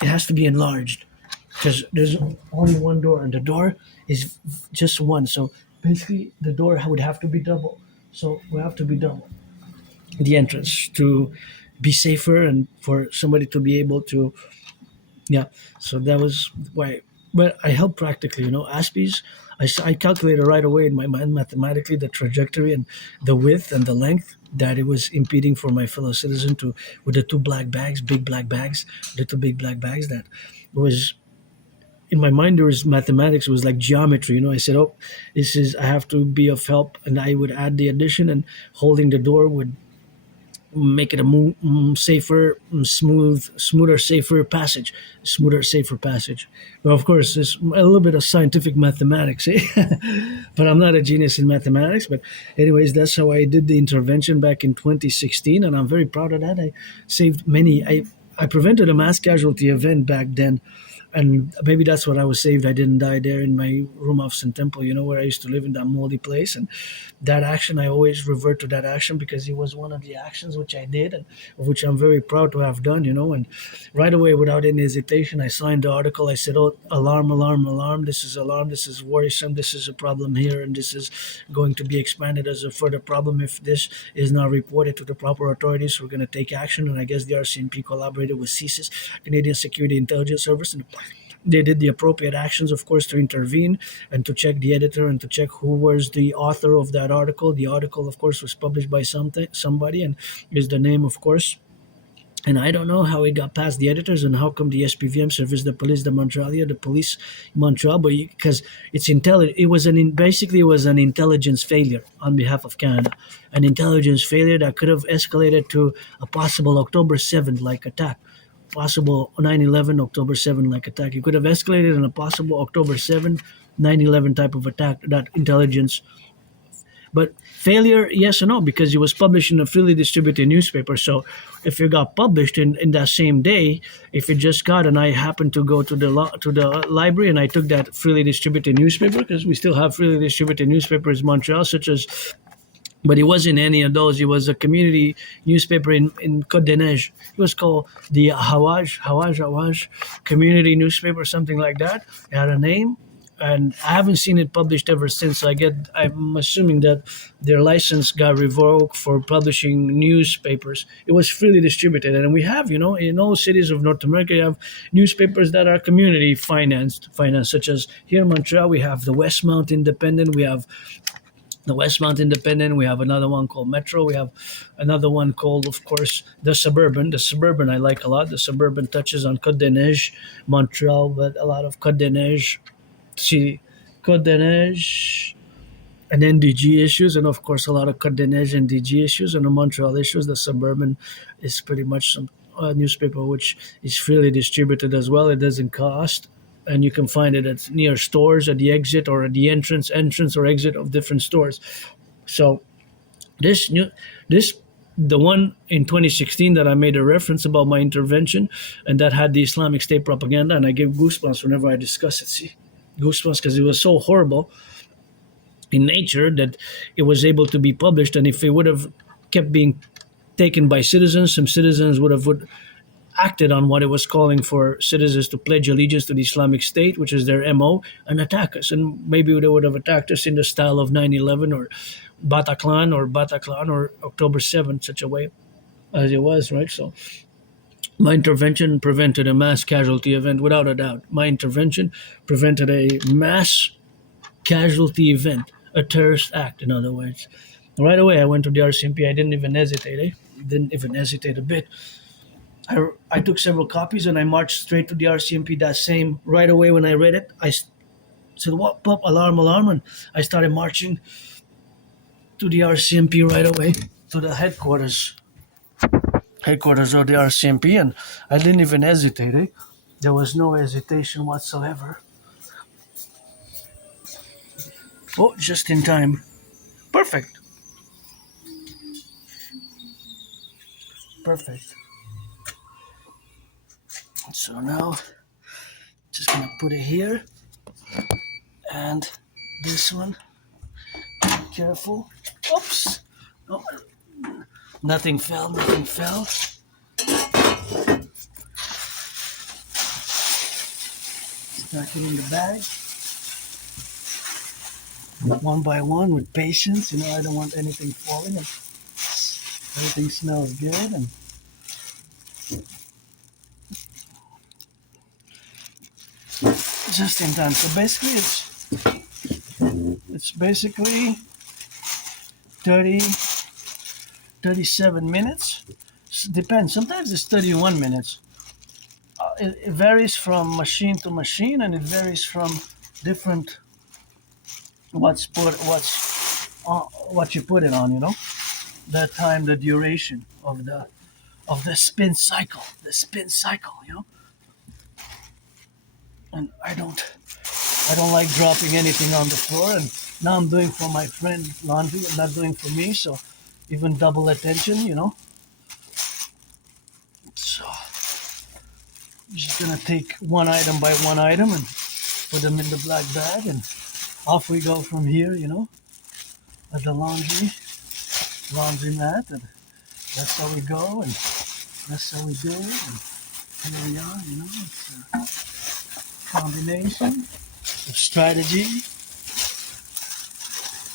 has to be enlarged because there's only one door, and the door is just one. So basically, the door would have to be double. So we have to be double the entrance to be safer and for somebody to be able to, yeah. So that was why. But I helped practically, Aspies. I calculated right away in my mind mathematically the trajectory and the width and the length that it was impeding for my fellow citizen to with the two black bags, big black bags, the two big black bags. That was in my mind. There was mathematics. It was like geometry. I said, oh, I have to be of help, and I would add the addition, and holding the door would make it a safer, smoother, safer passage. Well, of course, there's a little bit of scientific mathematics, eh? But I'm not a genius in mathematics. But anyways, that's how I did the intervention back in 2016, and I'm very proud of that. I saved many. I prevented a mass casualty event back then. And maybe that's what I was saved. I didn't die there in my room of St. Temple, where I used to live in that moldy place. And that action, I always revert to that action because it was one of the actions which I did and of which I'm very proud to have done, And right away, without any hesitation, I signed the article. I said, oh, alarm, alarm, alarm. This is alarm. This is worrisome. This is a problem here. And this is going to be expanded as a further problem if this is not reported to the proper authorities. So we're going to take action. And I guess the RCMP collaborated with CSIS, Canadian Security Intelligence Service, and they did the appropriate actions, of course, to intervene and to check the editor and to check who was the author of that article. The article, of course, was published by somebody and is the name, of course. And I don't know how it got past the editors and how come the SPVM Service de Police de Montreal, the police in Montreal, but because it's intelligent. It was basically it was an intelligence failure on behalf of Canada, an intelligence failure that could have escalated to a possible October 7th like attack. Possible 9/11 October 7 like attack. You could have escalated in a possible October 7 9/11 type of attack. That intelligence But failure, yes or no, because it was published in a freely distributed newspaper. So if it got published in that same day, if it just got, and I happened to go to the library and I took that freely distributed newspaper, because we still have freely distributed newspapers in Montreal, such as, but it wasn't any of those. It was a community newspaper in Côte des Neiges. It was called the Hawaj community newspaper, something like that. It had a name, and I haven't seen it published ever since. I'm assuming that their license got revoked for publishing newspapers. It was freely distributed, and we have, in all cities of North America, you have newspapers that are community financed, such as here in Montreal, we have the Westmount Independent, we have the Westmount Independent. We have another one called Metro. We have another one called, of course, the Suburban. The Suburban I like a lot. The Suburban touches on Côte des Neiges, Montreal, but a lot of Côte des Neiges, see, Côte des Neiges, and NDG issues, and of course a lot of Côte des Neiges and DG issues, and the Montreal issues. The Suburban is pretty much some newspaper which is freely distributed as well. It doesn't cost, and you can find it at near stores, at the exit or at the entrance or exit of different stores. So this the one in 2016 that I made a reference about my intervention, and that had the Islamic State propaganda, and I give goosebumps whenever I discuss it. See, goosebumps, because it was so horrible in nature that it was able to be published, and if it would have kept being taken by citizens, some citizens would have acted on what it was calling for citizens to pledge allegiance to the Islamic State, which is their MO, and attack us. And maybe they would have attacked us in the style of 9/11 or Bataclan or October 7th, such a way as it was, right? So my intervention prevented a mass casualty event, without a doubt. My intervention prevented a mass casualty event, a terrorist act, in other words. Right away, I went to the RCMP. I didn't even hesitate, Didn't even hesitate a bit. I took several copies and I marched straight to the RCMP that same, right away when I read it. I said, what, pop, alarm, and I started marching to the RCMP right away, to the headquarters of the RCMP, and I didn't even hesitate, There was no hesitation whatsoever. Oh, just in time. Perfect. So now, just gonna put it here, and this one. Be careful. Oops. Oh, nothing fell. Stack it in the bag, one by one, with patience. I don't want anything falling. And everything smells good, and just in time. So basically, it's basically 37 minutes. Depends. Sometimes it's 31 minutes. It varies from machine to machine, and it varies from different what you put it on. The time, the duration of the spin cycle. And I don't like dropping anything on the floor. And now I'm doing for my friend laundry. I'm not doing for me, so even double attention. So I'm just gonna take one item by one item and put them in the black bag, and off we go from here. At the laundromat, and that's how we go, and that's how we do it. And here we are. It's a combination of strategy,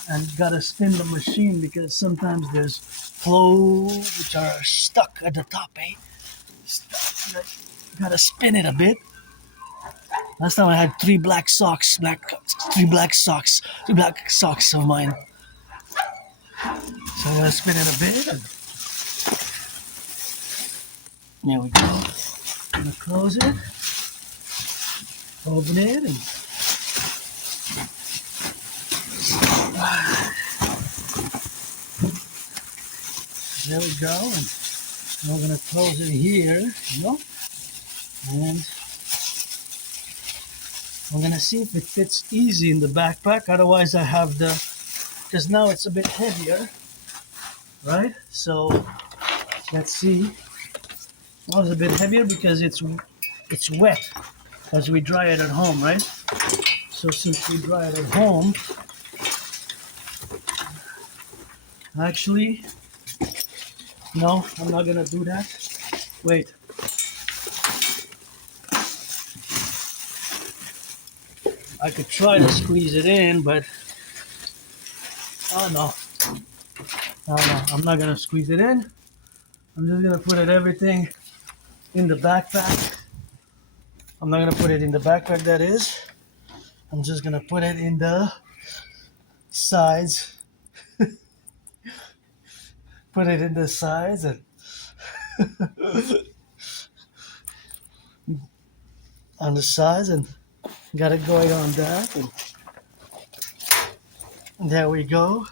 and gotta spin the machine, because sometimes there's flows which are stuck at the top, Gotta spin it a bit. Last time I had three black socks of mine. So I gotta spin it a bit. And there we go. I'm gonna close it, open it, and there we go. And we're gonna close it here, and we're gonna see if it fits easy in the backpack. Otherwise, I have the because now it's a bit heavier, right? So let's see. Now it's a bit heavier because it's wet as we dry it at home, right? So since we dry it at home, actually, no, I'm not gonna do that. Wait. I could try to squeeze it in, but oh no. No, I'm not gonna squeeze it in. I'm just gonna put everything in the backpack. I'm not gonna put it in the backpack, that is. I'm just gonna put it in the sides. Put it in the sides and on the sides, and got it going on that, and there we go.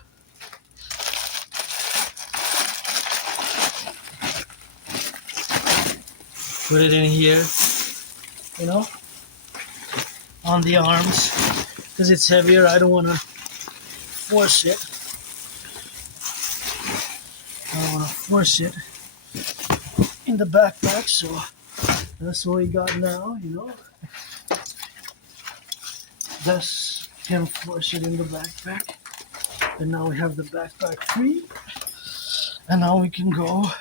Put it in here, you know, on the arms, because it's heavier. I don't want to force it. I don't want to force it in the backpack, so that's what we got now, you know. Thus can force it in the backpack, and now we have the backpack free, and now we can go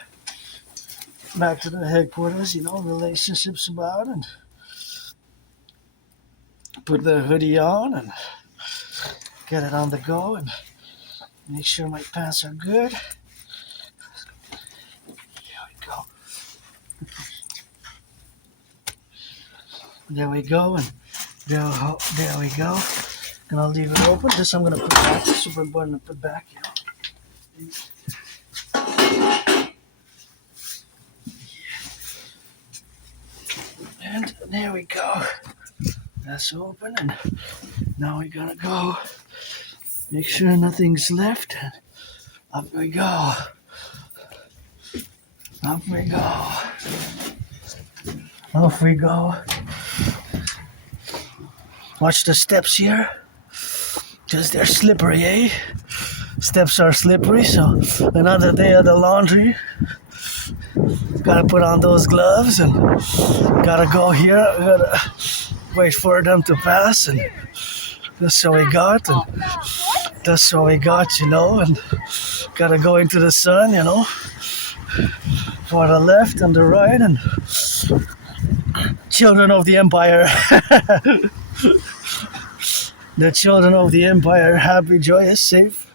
back to the headquarters, you know, relationships about, and put the hoodie on and get it on the go, and make sure my pants are good. There we go, and there we go. And I'll leave it open. This I'm gonna put back. It's super important to put back, you know. And there we go. That's open, and now we're gonna go. Make sure nothing's left. And up we go. Up we go. Off we go. Watch the steps here, because they're slippery, eh? Steps are slippery, so another day of the laundry. Gotta put on those gloves and gotta go here. Gotta wait for them to pass, and that's what we got, and that's what we got, you know, and gotta go into the sun, you know, for the left and the right, and children of the empire. The children of the empire, happy, joyous, safe.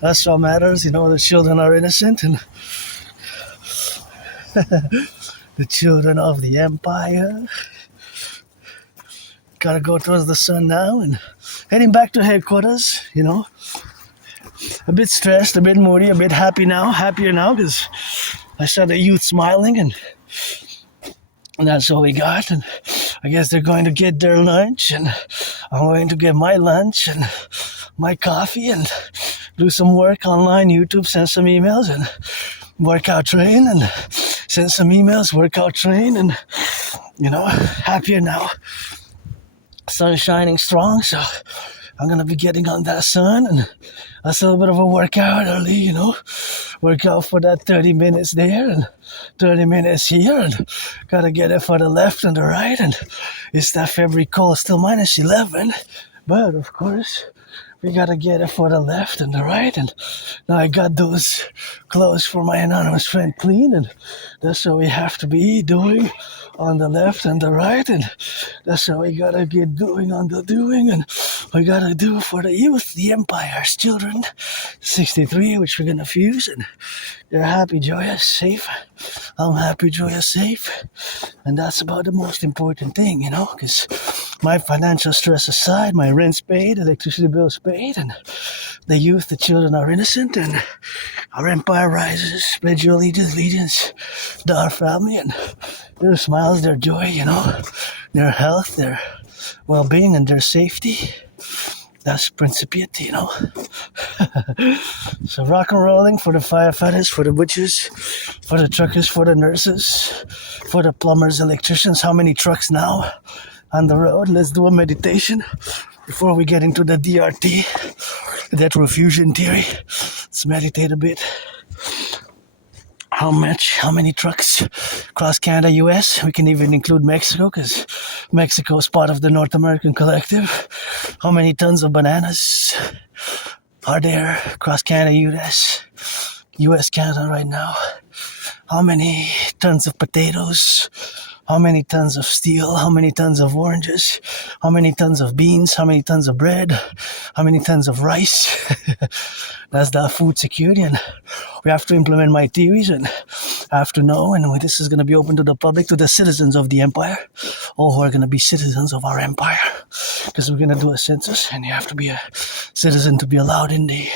That's what matters, you know. The children are innocent, and the children of the empire. Gotta go towards the sun now, and heading back to headquarters, you know. A bit stressed, a bit moody, a bit happier now, because I saw the youth smiling, and that's all we got. And I guess they're going to get their lunch, and I'm going to get my lunch and my coffee, and do some work online, YouTube, send some emails, and workout train, and send some emails, workout train, and, you know, happier now. Sun shining strong, so I'm going to be getting on that sun, and that's a little bit of a workout early, you know. Workout for that 30 minutes there and 30 minutes here, and got to get it for the left and the right, and it's that February cold, still minus 11, but of course we got to get it for the left and the right, and now I got those clothes for my anonymous friend clean, and that's what we have to be doing on the left and the right, and that's what we gotta get doing on the doing, and we gotta do for the youth, the empire's children, 63, which we're gonna fuse, and they're happy, joyous, safe. I'm happy, joyous, safe, and that's about the most important thing, you know, because my financial stress aside, my rent's paid, electricity bills paid, and the youth, the children are innocent, and our empire rises, pledge your allegiance to our family, and their smiles, their joy, you know, their health, their well-being, and their safety. That's Principiate, you know. So rock and rolling for the firefighters, for the butchers, for the truckers, for the nurses, for the plumbers, electricians. How many trucks now on the road? Let's do a meditation before we get into the DRT. debt refusion theory. Let's meditate a bit. How many trucks cross Canada, US? We can even include Mexico because Mexico is part of the North American Collective. How many tons of bananas are there across Canada, US, Canada right now? How many tons of potatoes? How many tons of steel? How many tons of oranges? How many tons of beans? How many tons of bread? How many tons of rice? That's the food security, and we have to implement my theories, and I have to know, and this is going to be open to the public, to the citizens of the empire, all who are going to be citizens of our empire, because we're going to do a census, and you have to be a citizen to be allowed in the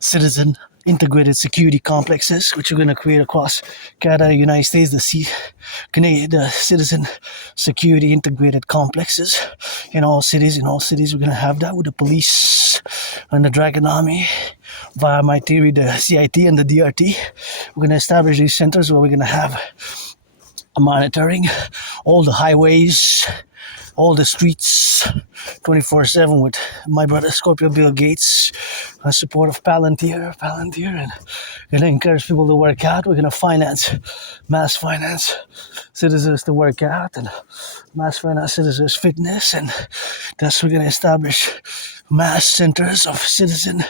citizen integrated security complexes, which we're going to create across Canada, United States, the citizen security integrated complexes in all cities. In all cities, we're going to have that with the police and the Dragon Army via my theory, the CIT and the DRT. We're going to establish these centers where we're going to have monitoring all the highways, all the streets, 24/7 with my brother Scorpio Bill Gates, support of Palantir, and gonna encourage people to work out. We're gonna mass finance citizens to work out, and mass finance citizens fitness, and thus we're gonna establish mass centers of citizen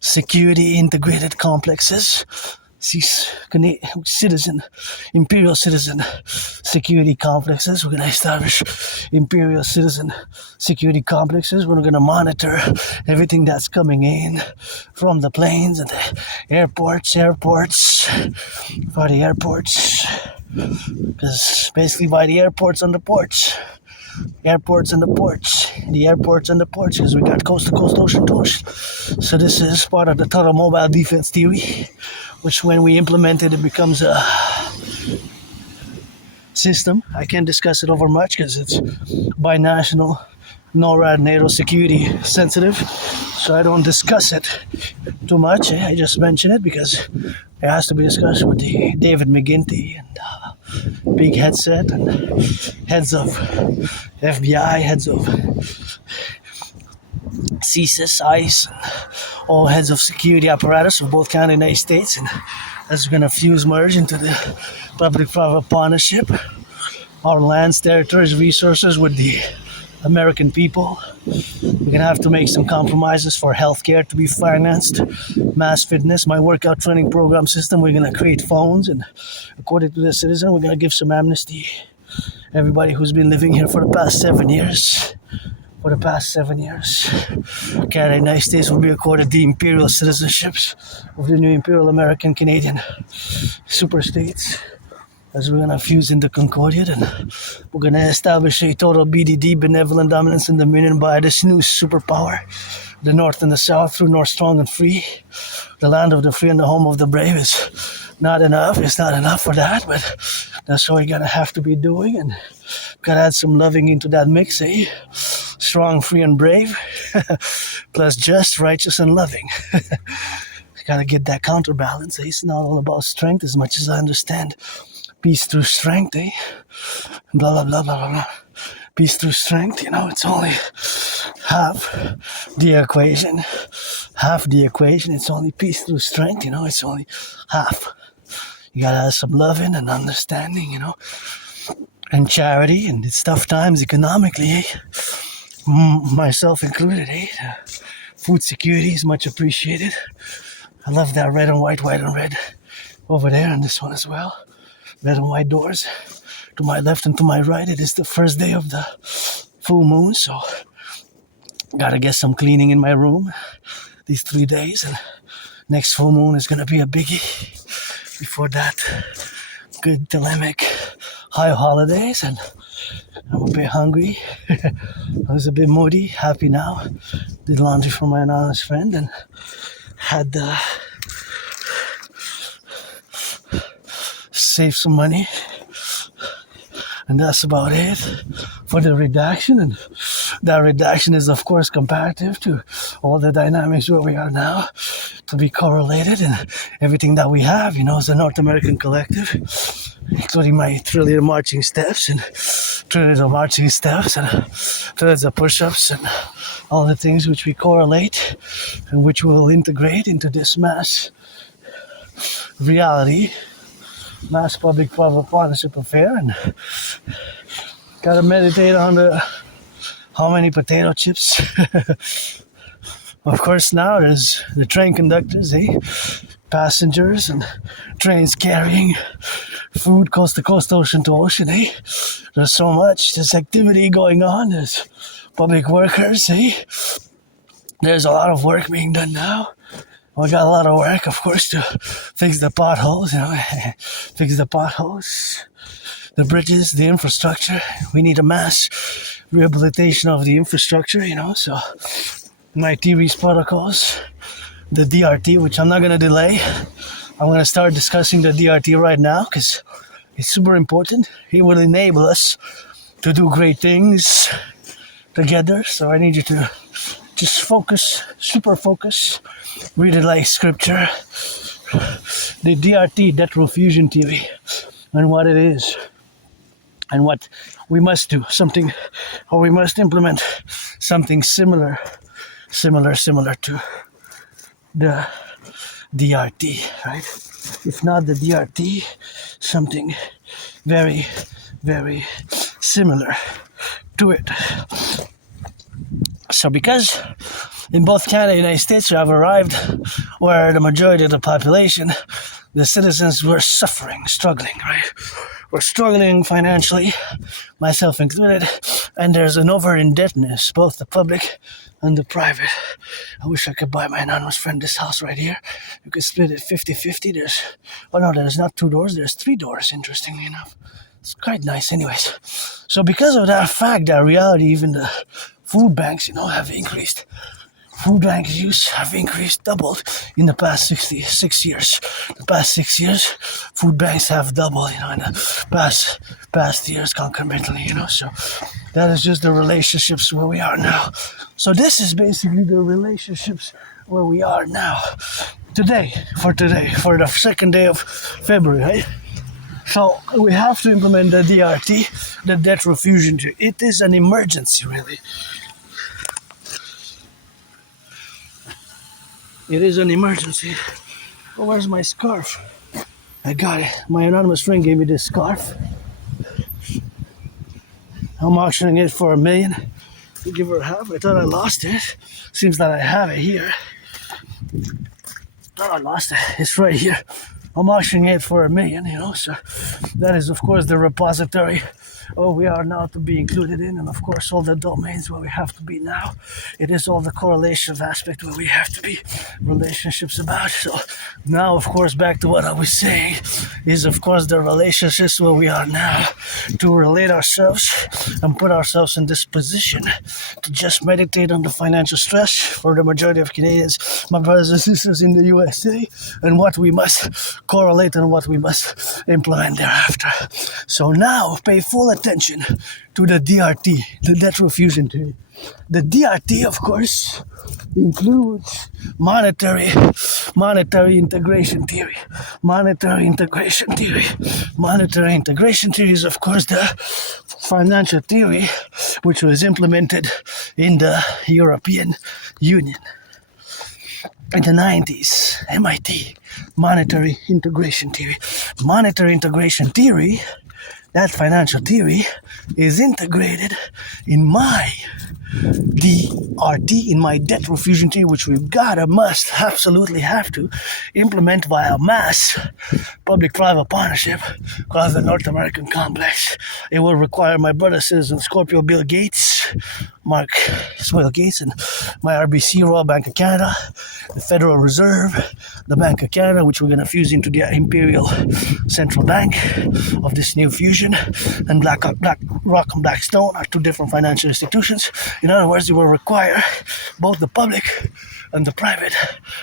security integrated complexes. Imperial citizen security complexes. We're going to establish imperial citizen security complexes. We're going to monitor everything that's coming in from the planes and the airports, by the airports, because basically by the airports and the ports. The airports and the ports, because we got coast to coast, ocean to ocean. So this is part of the total mobile defense theory, which when we implement it, it becomes a system. I can't discuss it over much because it's binational, NORAD, NATO security sensitive, so I don't discuss it too much. I just mention it because it has to be discussed with the David McGinty and Big Headset and heads of FBI, heads of CSIS, ICE, and all heads of security apparatus of both Canada and the United States, and that's going to merge into the public-private partnership, our lands, territories, resources with the American people. We're going to have to make some compromises for healthcare to be financed, mass fitness, my workout training program system. We're going to create phones, and according to the citizen, we're going to give some amnesty. Everybody who's been living here for the past 7 years. Canada and United States will be accorded the imperial citizenships of the new imperial American Canadian super states, as we're going to fuse into Concordia, and we're going to establish a total BDD, benevolent dominance and dominion by this new superpower, the North and the South, through North strong and free. The land of the free and the home of the brave is not enough. It's not enough for that, but that's what we're going to have to be doing, and got to add some loving into that mix, strong, free, and brave, plus just, righteous, and loving. Got to get that counterbalance. It's not all about strength as much as I understand. Peace through strength, blah, blah, blah, blah, blah, blah. Peace through strength, it's only half the equation. It's only peace through strength, it's only half. You gotta have some loving and understanding, and charity, and it's tough times economically, myself included, Food security is much appreciated. I love that red and white and red over there, and this one as well. Red and white doors to my left and to my right. It is the first day of the full moon, so gotta get some cleaning in my room these 3 days, and next full moon is gonna be a biggie. Before that, good dilemmic high holidays, and I'm a bit hungry. I was a bit moody, happy now. Did laundry for my anonymous friend and had save some money, and that's about it for the redaction. And that redaction is of course comparative to all the dynamics where we are now. to be correlated in everything that we have, as a North American collective, including my trillion marching steps and trillions of marching steps and trillions of push-ups and all the things which we correlate and which will integrate into this mass reality, mass public-private partnership affair. And gotta meditate on how many potato chips. Of course, now there's the train conductors, passengers, and trains carrying food coast to coast, ocean to ocean, There's so much, there's activity going on, there's public workers, There's a lot of work being done now. We got a lot of work, of course, to fix the potholes, fix the potholes, the bridges, the infrastructure. We need a mass rehabilitation of the infrastructure, so my TV's protocols, the DRT, which I'm not going to delay. I'm going to start discussing the DRT right now because it's super important. It will enable us to do great things together. So I need you to just focus, super focus, read it like scripture. The DRT, debt fusion theory, and what it is, and what we must do, something, or we must implement something similar to the DRT, right? If not the DRT, something very, very similar to it. So because in both Canada and the United States we have arrived where the majority of the population, the citizens, were suffering, struggling, right? We're struggling financially, myself included, and there's an over-indebtedness, both the public and the private. I wish I could buy my anonymous friend this house right here. You could split it 50-50. There's not 2 doors, there's 3 doors, interestingly enough. It's quite nice anyways. So because of that fact, that reality, even the food banks, have increased. Food bank use have increased, doubled in the past 6 years. The past 6 years, food banks have doubled, in the past years concomitantly, So that is just the relationships where we are now. So this is basically the relationships where we are now. Today, for the second day of February, right? So we have to implement the DRT, the debt fusion. It is an emergency, really. It is an emergency. Oh, where's my scarf? I got it. My anonymous friend gave me this scarf. I'm auctioning it for $1 million. To give her half. I thought I lost it. Seems that I have it here. Thought I lost it. It's right here. I'm auctioning it for $1 million, So that is, of course, the repository we are now to be included in, and of course all the domains where we have to be now. It is all the correlation aspect where we have to be, relationships about. So now, of course, back to what I was saying, is of course the relationships where we are now, to relate ourselves and put ourselves in this position to just meditate on the financial stress for the majority of Canadians, my brothers and sisters in the USA, and what we must correlate and what we must implement thereafter. So now pay full attention to the DRT, the debt fusion theory. The DRT, of course, includes monetary integration theory. Monetary integration theory is, of course, the financial theory which was implemented in the European Union in the 90s. MIT, monetary integration theory. Monetary integration theory, that financial theory, is integrated in my DRT, in my debt fusion theory, which we've must absolutely have to implement via mass public-private partnership across the North American complex. It will require my brother citizen Scorpio Bill Gates, Mark Bill Gates, and my RBC, Royal Bank of Canada, the Federal Reserve, the Bank of Canada, which we're going to fuse into the Imperial Central Bank of this new fusion, and BlackRock and Blackstone are 2 different financial institutions. In other words, it will require both the public and the private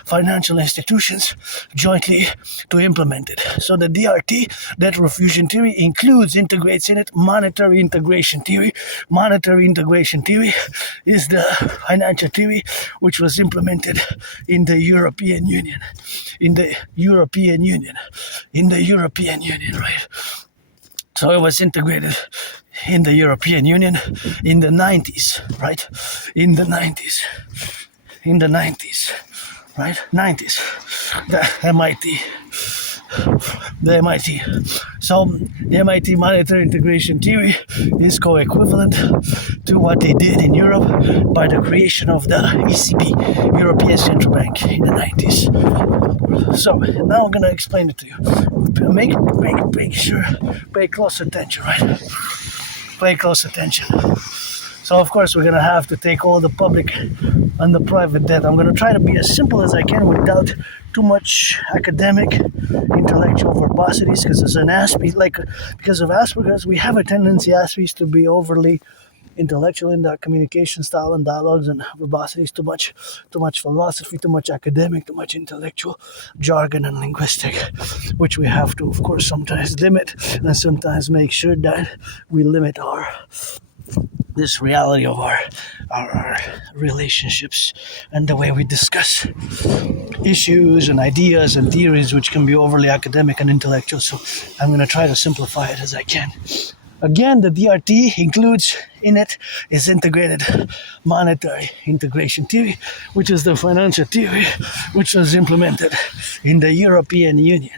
financial institutions jointly to implement it. So the DRT, debt fusion theory, integrates in it monetary integration theory. Monetary integration theory theory is the financial theory which was implemented in the European Union. In the European Union. In the European Union, right? So it was integrated in the European Union in the 90s, right? In the 90s. In the 90s, right? 90s. The MIT. The MIT. So the MIT monetary integration theory is co-equivalent to what they did in Europe by the creation of the ECB, European Central Bank, in the 90s. So now I'm gonna explain it to you. Make sure, pay close attention, right? Pay close attention. So of course we're gonna have to take all the public and the private debt. I'm gonna try to be as simple as I can without too much academic, intellectual verbacities, because as an Aspie, because of Asperger's, we have a tendency, Aspies, to be overly intellectual in our communication style and dialogues and verbacities, too much philosophy, too much academic, too much intellectual jargon and linguistic, which we have to, of course, sometimes limit and sometimes make sure that we limit this reality of our relationships and the way we discuss issues and ideas and theories, which can be overly academic and intellectual. So I'm going to try to simplify it as I can. Again, the DRT includes in it is integrated monetary integration theory, which is the financial theory which was implemented in the European Union.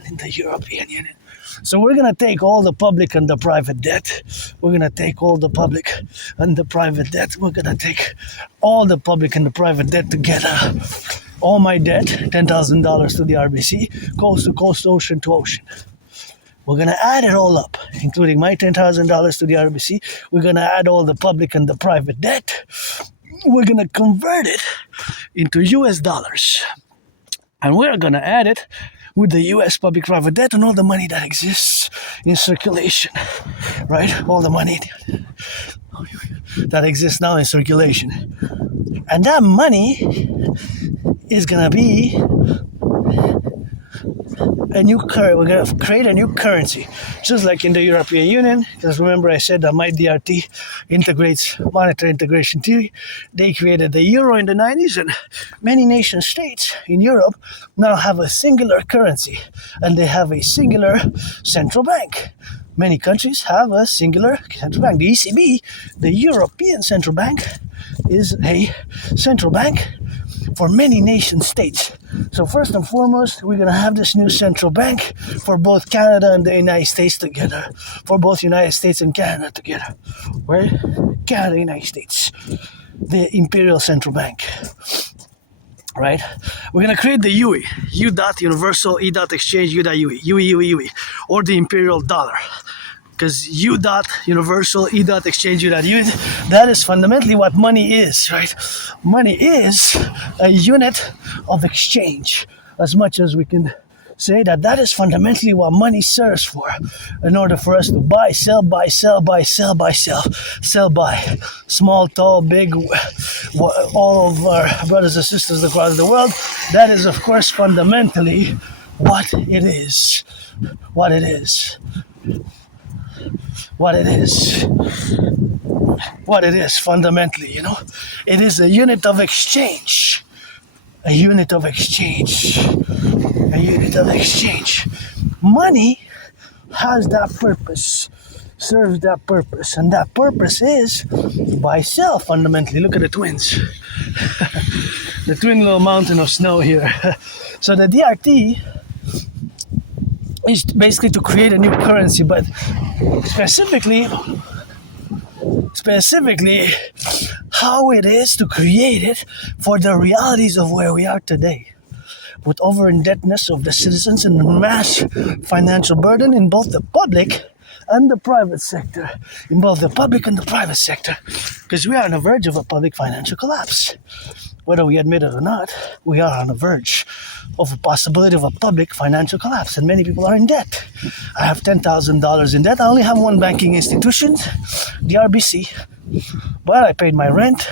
So we're going to take all the public and the private debt. We're going to take all the public and the private debt. We're going to take all the public and the private debt together. All my debt, $10,000 to the RBC, coast to coast, ocean to ocean. We're going to add it all up, including my $10,000 to the RBC. We're going to add all the public and the private debt. We're going to convert it into US dollars. And we're going to add it with the US public-private debt and all the money that exists in circulation, right? All the money that exists now in circulation. And that money is going to be a new currency. We're going to create a new currency, just like in the European Union. Because remember I said that my DRT integrates monetary integration theory. They created the euro in the 90s, and many nation states in Europe now have a singular currency, and they have a singular central bank. Many countries have a singular central bank. The ECB, the European Central Bank, is a central bank for many nation states. So first and foremost, we're going to have this new central bank for both Canada and the United States together. For both United States and Canada together. Right? Canada, United States. The Imperial Central Bank. Right? We're going to create the UE. U dot universal, E dot exchange, U dot UE. UE. Or the Imperial dollar. Because U dot universal, E dot exchange, U dot UE, that is fundamentally what money is, right? Money is a unit of exchange. As much as we can say that is fundamentally what money serves for, in order for us to buy, sell, buy, sell, buy, sell, buy, sell, sell, buy. Small, tall, big, all of our brothers and sisters across the world. That is, of course, fundamentally what it is. What it is. What it is. What it is, fundamentally, you know. It is a unit of exchange. A unit of exchange. A unit of exchange. Money has that purpose, serves that purpose, and that purpose is buy, sell, fundamentally. Look at the twins. The twin little mountain of snow here. So the DRT is basically to create a new currency, but specifically how it is to create it for the realities of where we are today, with over-indebtedness of the citizens and mass financial burden in both the public and the private sector, because we are on the verge of a public financial collapse. Whether we admit it or not, we are on the verge of a possibility of a public financial collapse, and many people are in debt. I have $10,000 in debt. I only have one banking institution, the RBC, but I paid my rent.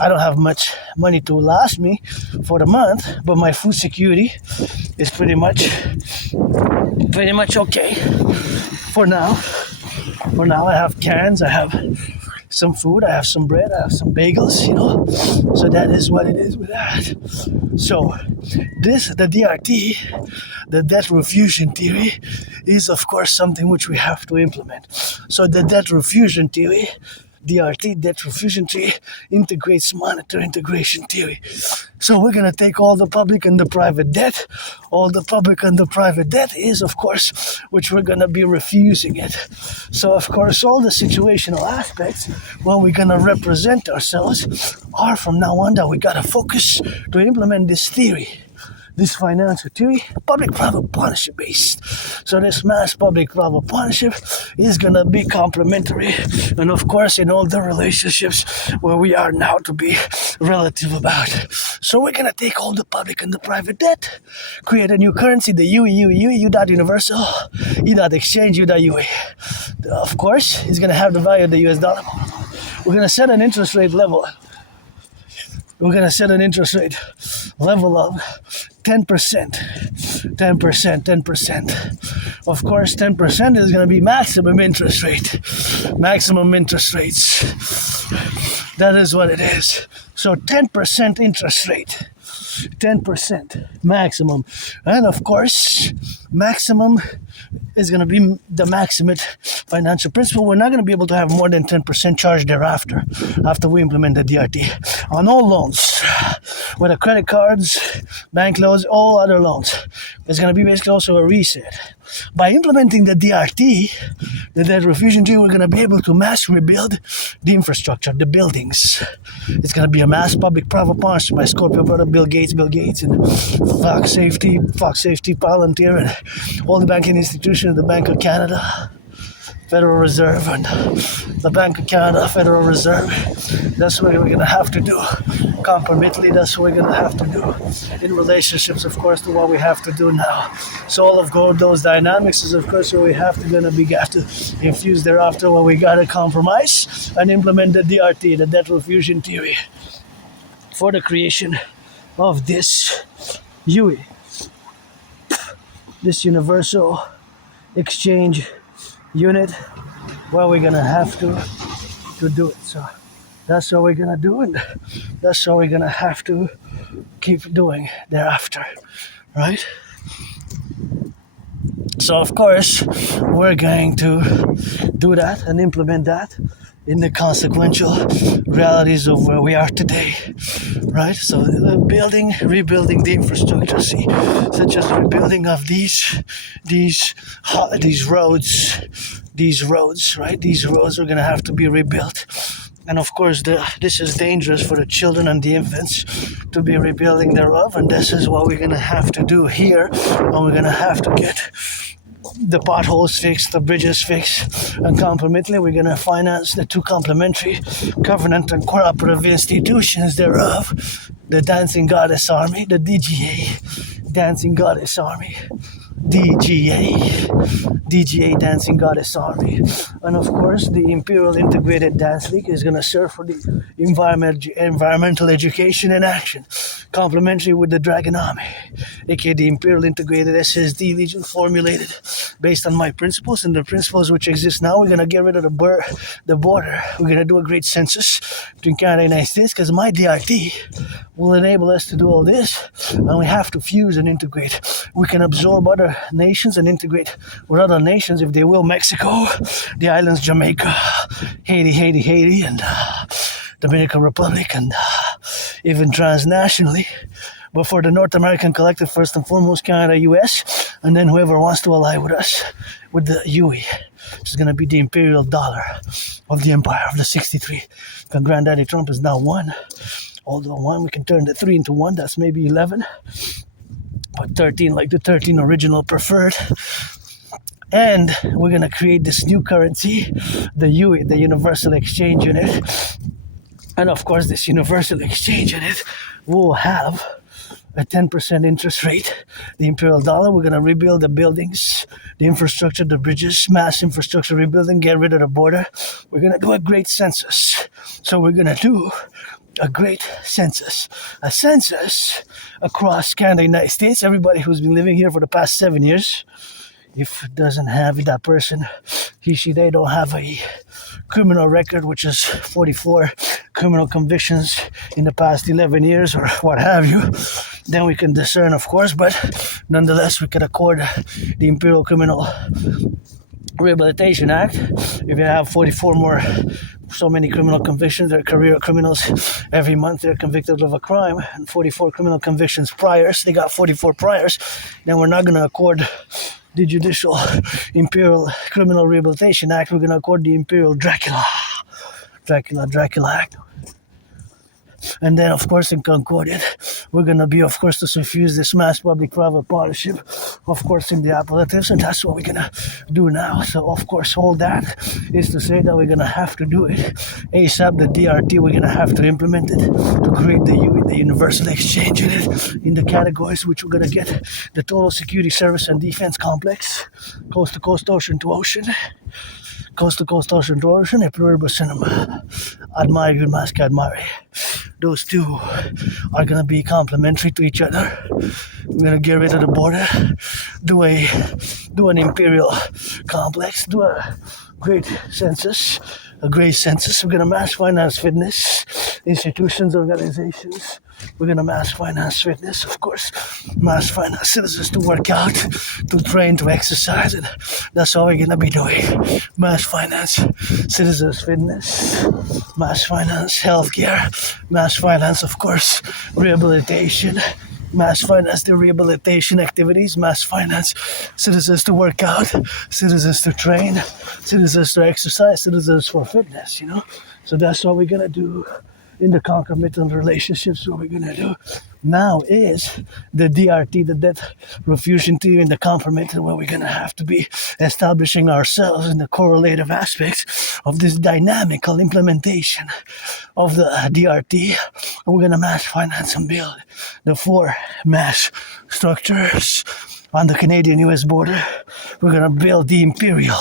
I don't have much money to last me for the month, but my food security is pretty much okay for now. I have cans, I have some food, I have some bread, I have some bagels, So that is what it is with that. So the DRT, the debt refusion theory, is of course something which we have to implement. So the debt refusion theory, DRT, debt refusion theory, integrates monetary integration theory. So we're going to take all the public and the private debt. All the public and the private debt is, of course, which we're going to be refusing it. So, of course, all the situational aspects, when we're going to represent ourselves, are from now on that we got to focus to implement this theory. This financial theory, public-private partnership based. So this mass public-private partnership is going to be complementary. And of course, in all the relationships where we are now to be relative about. So we're going to take all the public and the private debt, create a new currency, the U.Universal, E.Exchange, U.UE. Of course, it's going to have the value of the US dollar. We're going to set an interest rate level. We're going to set an interest rate level of 10%. Of course, 10% is going to be maximum interest rate. Maximum interest rates. That is what it is. So 10% interest rate. 10% maximum. And of course, maximum is going to be the maximate financial principle. We're not going to be able to have more than 10% charge thereafter, after we implement the DRT. On all loans, whether credit cards, bank loans, all other loans, there's going to be basically also a reset. By implementing the DRT, the debt refusion theory, we're going to be able to mass rebuild the infrastructure, the buildings. It's going to be a mass public-private partnership. My Scorpio brother, Bill Gates, and Fox Safety, Palantir, and all the banking institutions, the Bank of Canada, Federal Reserve, and the Bank of Canada, Federal Reserve. That's what we're going to have to do. Concomitantly, that's what we're going to have to do in relationships, of course, to what we have to do now. So all of those dynamics is, of course, what we have to infuse thereafter, where we got to compromise and implement the DRT, the debt refusion theory, for the creation of this UE, this universal exchange unit, where we're gonna have to do it. So that's what we're gonna do, and that's what we're gonna have to keep doing thereafter, right? So of course we're going to do that and implement that in the consequential realities of where we are today, right? So rebuilding the infrastructure, such as the rebuilding of these roads, right? These roads are gonna have to be rebuilt. And of course, this is dangerous for the children and the infants to be rebuilding thereof, and this is what we're gonna have to do here, and we're gonna have to get the potholes fixed, the bridges fixed, and concomitantly we're going to finance the two complementary covenant and cooperative institutions thereof, the Dancing Goddess Army, the DGA, Dancing Goddess Army, DGA Dancing Goddess Army, and of course the Imperial Integrated Dance League is going to serve for the environmental education and action, complementary with the Dragon Army, aka the Imperial Integrated SSD Legion, formulated based on my principles and the principles which exist now. We're going to get rid of the border. We're going to do a great census between Canada and the United States, because my DRT will enable us to do all this, and we have to fuse and integrate. We can absorb other nations and integrate with other nations, if they will, Mexico, the islands, Jamaica, Haiti, and Dominican Republic, and even transnationally. But for the North American Collectif, first and foremost, Canada, US, and then whoever wants to ally with us, with the UE, which is going to be the imperial dollar of the empire of the 63. And Granddaddy Trump is now 1. Although 1, we can turn the 3 into 1, that's maybe 11. But 13, like the 13 original preferred. And we're going to create this new currency, the UE, the Universal Exchange Unit. And of course, this Universal Exchange Unit will have a 10% interest rate. The imperial dollar, we're going to rebuild the buildings, the infrastructure, the bridges, mass infrastructure rebuilding, get rid of the border. We're going to do a great census. So we're going to do a great census. A census across Canada, United States. Everybody who's been living here for the past 7 years, if it doesn't have that person, he, she, they don't have a criminal record, which is 44 criminal convictions in the past 11 years or what have you, then we can discern, of course, but nonetheless, we can accord the Imperial Criminal Rehabilitation Act. If you have 44 more, so many criminal convictions, they're career criminals. Every month they're convicted of a crime, and 44 criminal convictions priors. They got 44 priors. Then we're not going to accord the Judicial Imperial Criminal Rehabilitation Act. We're going to accord the Imperial Dracula Act. And then, of course, in Concordia, we're going to be, of course, to suffuse this mass public-private partnership, of course, in the appellatives, and that's what we're going to do now. So, of course, all that is to say that we're going to have to do it ASAP. The DRT, we're going to have to implement it to create the universal exchange in it, in the categories which we're going to get the total security service and defense complex, coast to coast, ocean to ocean. Coast to coast, ocean to ocean, a pluribus cinema. Admire, good mask, admire. Those two are going to be complementary to each other. We're going to get rid of the border, do an imperial complex, do a great census. We're going to mass finance fitness, institutions, organizations. We're going to mass finance fitness, of course. Mass finance citizens to work out, to train, to exercise, and that's all we're going to be doing. Mass finance citizens fitness, mass finance healthcare, mass finance, of course, rehabilitation, mass finance the rehabilitation activities, mass finance citizens to work out, citizens to train, citizens to exercise, citizens for fitness, So that's what we're going to do in the concomitant relationships. What we're going to do now is the DRT, the debt refusion theory, and the compromise, where we're going to have to be establishing ourselves in the correlative aspects of this dynamical implementation of the DRT. And we're going to mass finance and build the 4 mass structures on the Canadian-US border. We're going to build the Imperial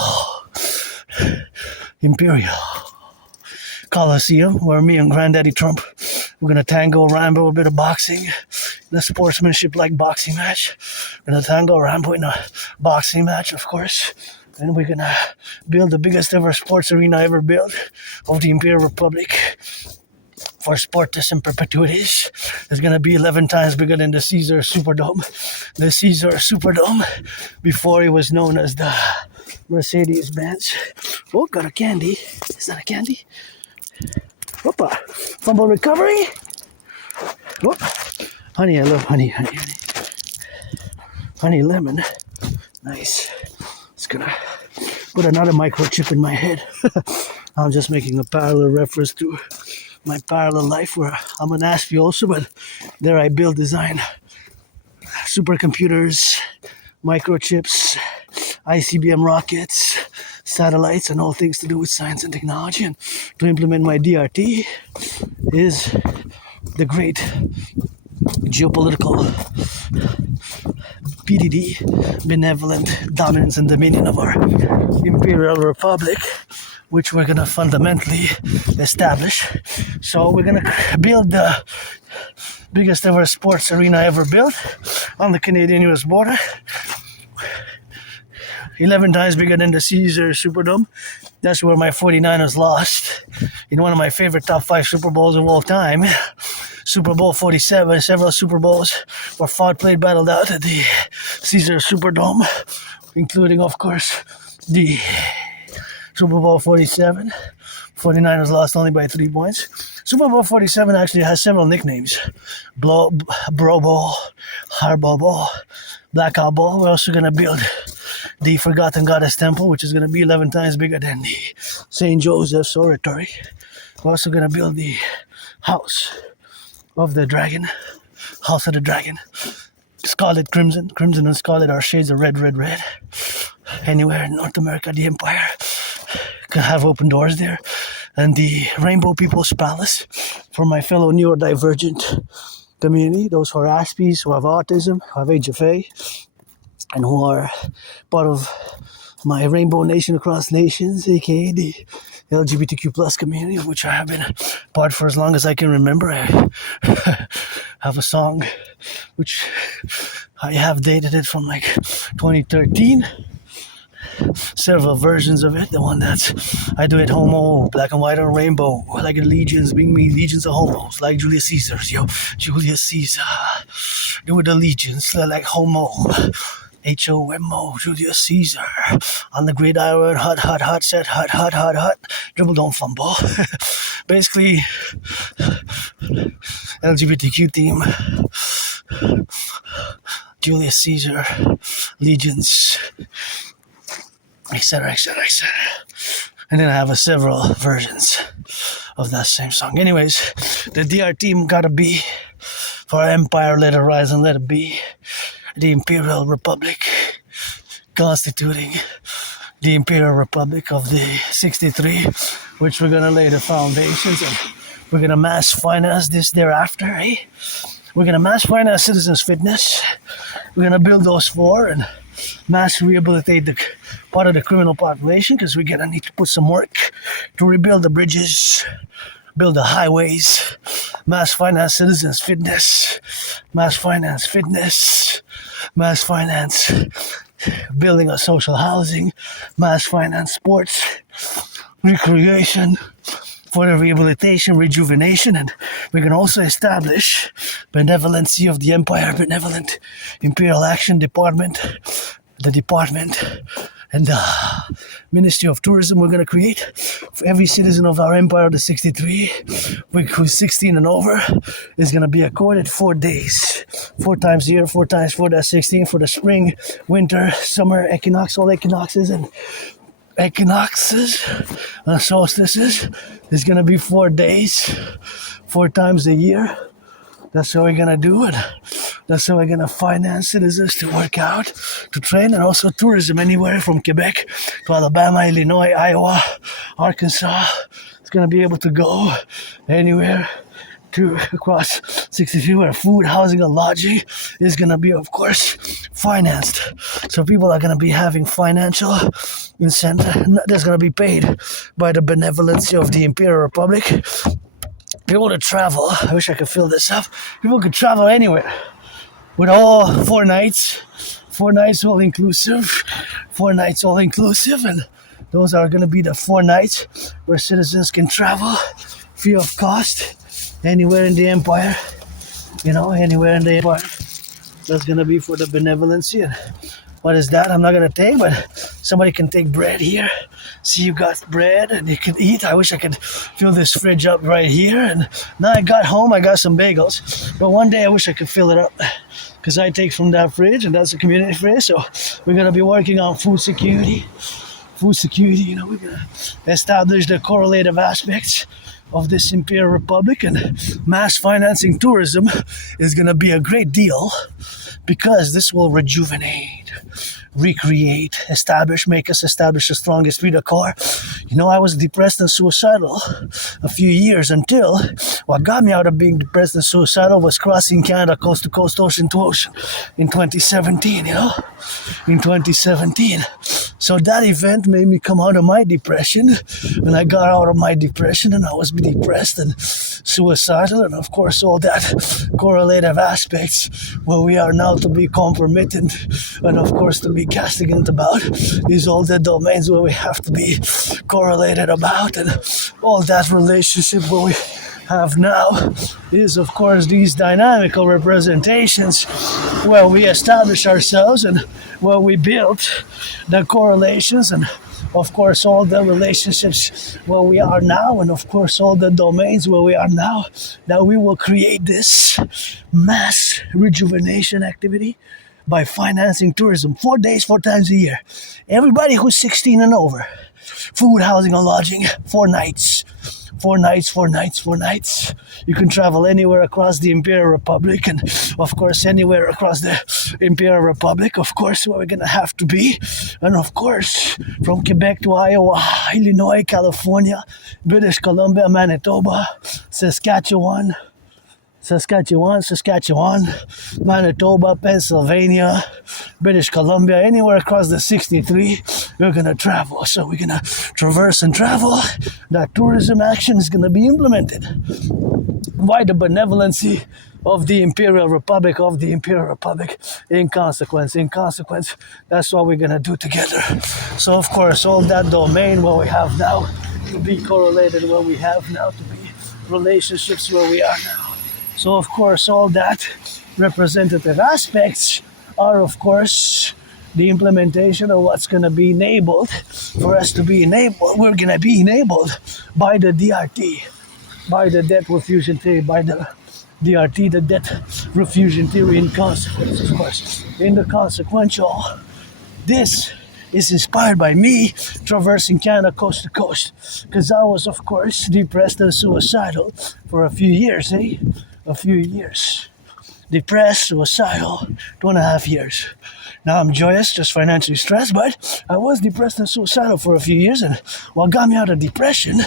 Coliseum, where me and Granddaddy Trump, we're going to tango, rambo, a bit of boxing, in a sportsmanship-like boxing match. We're going to tango, rambo in a boxing match, of course. And we're going to build the biggest ever sports arena ever built of the Imperial Republic for sportists and perpetuities. It's going to be 11 times bigger than the Caesar Superdome. The Caesar Superdome, before it was known as the Mercedes-Benz. Oh, got a candy. Is that a candy? Whoopa. Fumble recovery. Whoop. Honey, I love honey. Honey lemon. Nice. It's gonna put another microchip in my head. I'm just making a parallel reference to my parallel life where I'm an Aspie also, but there I build, design supercomputers, microchips, ICBM rockets, satellites, and all things to do with science and technology. And to implement my DRT is the great geopolitical PDD, benevolent dominance and dominion of our Imperial Republic, which we're going to fundamentally establish. So we're going to build the biggest ever sports arena ever built on the Canadian-US border. 11 times bigger than the Caesar Superdome. That's where my 49ers lost in one of my favorite top 5 Super Bowls of all time. Super Bowl 47, several Super Bowls were fought, played, battled out at the Caesar Superdome, including, of course, the Super Bowl 47. 49ers lost only by 3 points. Super Bowl 47 actually has several nicknames. Bro Bowl, Hardball Bowl, Blackout Bowl. We're also going to build the Forgotten Goddess Temple, which is going to be 11 times bigger than the St. Joseph's Oratory. We're also going to build the House of the Dragon. House of the Dragon. Scarlet Crimson. Crimson and Scarlet are shades of red, red, red. Anywhere in North America, the Empire can have open doors there. And the Rainbow People's Palace for my fellow neurodivergent community, those who are Aspies, who have autism, who have HFA, and who are part of my Rainbow Nation across nations, aka the LGBTQ plus community, of which I have been part for as long as I can remember. I have a song which I have dated it from like 2013. several versions of it. The one that I do it homo, black and white and rainbow, like legions, bring me legions of homos, like Julius Caesar's, yo, Julius Caesar, do with the legions, like homo. HOMO, Julius Caesar, on the gridiron, hot, set, hot, dribble, don't fumble. Basically, LGBTQ theme, Julius Caesar, legions, etc. And then I have several versions of that same song. Anyways, the DR team gotta be for our empire, let it rise and let it be. The Imperial Republic, constituting the Imperial Republic of the 63, which we're gonna lay the foundations and we're gonna mass finance this thereafter, eh? We're gonna mass finance citizens' fitness. We're gonna build those four and mass rehabilitate the part of the criminal population because we're gonna need to put some work to rebuild the bridges, build the highways, mass finance citizens' fitness, mass finance fitness, mass finance building of social housing, mass finance sports, recreation, for the rehabilitation, rejuvenation, and we can also establish benevolency of the empire, benevolent imperial action department, the department, and the Ministry of Tourism we're going to create for every citizen of our empire, the 63, who's 16 and over, is going to be accorded 4 days, 4 times a year, 4 times 4, that's 16, for the spring, winter, summer, equinox, all equinoxes, and solstices is going to be 4 days, 4 times a year. That's what we're going to do, and that's how we're going to finance citizens to work out, to train, and also tourism anywhere from Quebec to Alabama, Illinois, Iowa, Arkansas. It's going to be able to go anywhere to across 63 where food, housing, and lodging is going to be, of course, financed. So people are going to be having financial incentive that's going to be paid by the benevolency of the Imperial Republic. People to travel, I wish I could fill this up. People could travel anywhere with all 4 nights, 4 nights all inclusive, 4 nights all inclusive, and those are going to be the 4 nights where citizens can travel free of cost anywhere in the empire, anywhere in the empire. That's going to be for the benevolency. And what is that? I'm not going to take, but somebody can take bread here. See, you got bread and you can eat. I wish I could fill this fridge up right here. And now I got home, I got some bagels. But one day I wish I could fill it up because I take from that fridge and that's a community fridge. So we're going to be working on food security. We're going to establish the correlative aspects of this Imperial Republic, and mass financing tourism is going to be a great deal because this will rejuvenate, recreate, make us establish the strongest leader core. I was depressed and suicidal a few years until what got me out of being depressed and suicidal was crossing Canada coast to coast, ocean to ocean in 2017, in 2017. So that event made me come out of my depression, and I got out of my depression and I was depressed and suicidal, and of course all that correlative aspects where we are now to be compromitted and of course to be castigant about is all the domains where we have to be correlated about, and all that relationship where we have now is of course these dynamical representations where we establish ourselves and where we build the correlations, and of course all the relationships where we are now, and of course all the domains where we are now, that we will create this mass rejuvenation activity by financing tourism 4 days, 4 times a year. Everybody who's 16 and over, food, housing, and lodging, 4 nights. 4 nights, 4 nights, 4 nights. You can travel anywhere across the Imperial Republic, and of course anywhere across the Imperial Republic, of course where we're gonna have to be, and of course from Quebec to Iowa, Illinois, California, British Columbia, Manitoba, Saskatchewan, Manitoba, Pennsylvania, British Columbia, anywhere across the 63, we're going to travel. So we're going to traverse and travel. That tourism action is going to be implemented by the benevolency of the Imperial Republic, in consequence. That's what we're gonna do together. So of course, all that domain what we have now to be correlated what we have now to be relationships where we are now. So of course, all that representative aspects are of course the implementation of what's going to be enabled. For us to be enabled, we're going to be enabled by the DRT, by the debt refusion theory, by the DRT, the debt refusion theory in consequence, of course. In the consequential, this is inspired by me traversing Canada coast to coast, because I was, of course, depressed and suicidal for a few years, A few years. Depressed, suicidal, 2.5 years. Now I'm joyous, just financially stressed, but I was depressed and suicidal for a few years, and what got me out of depression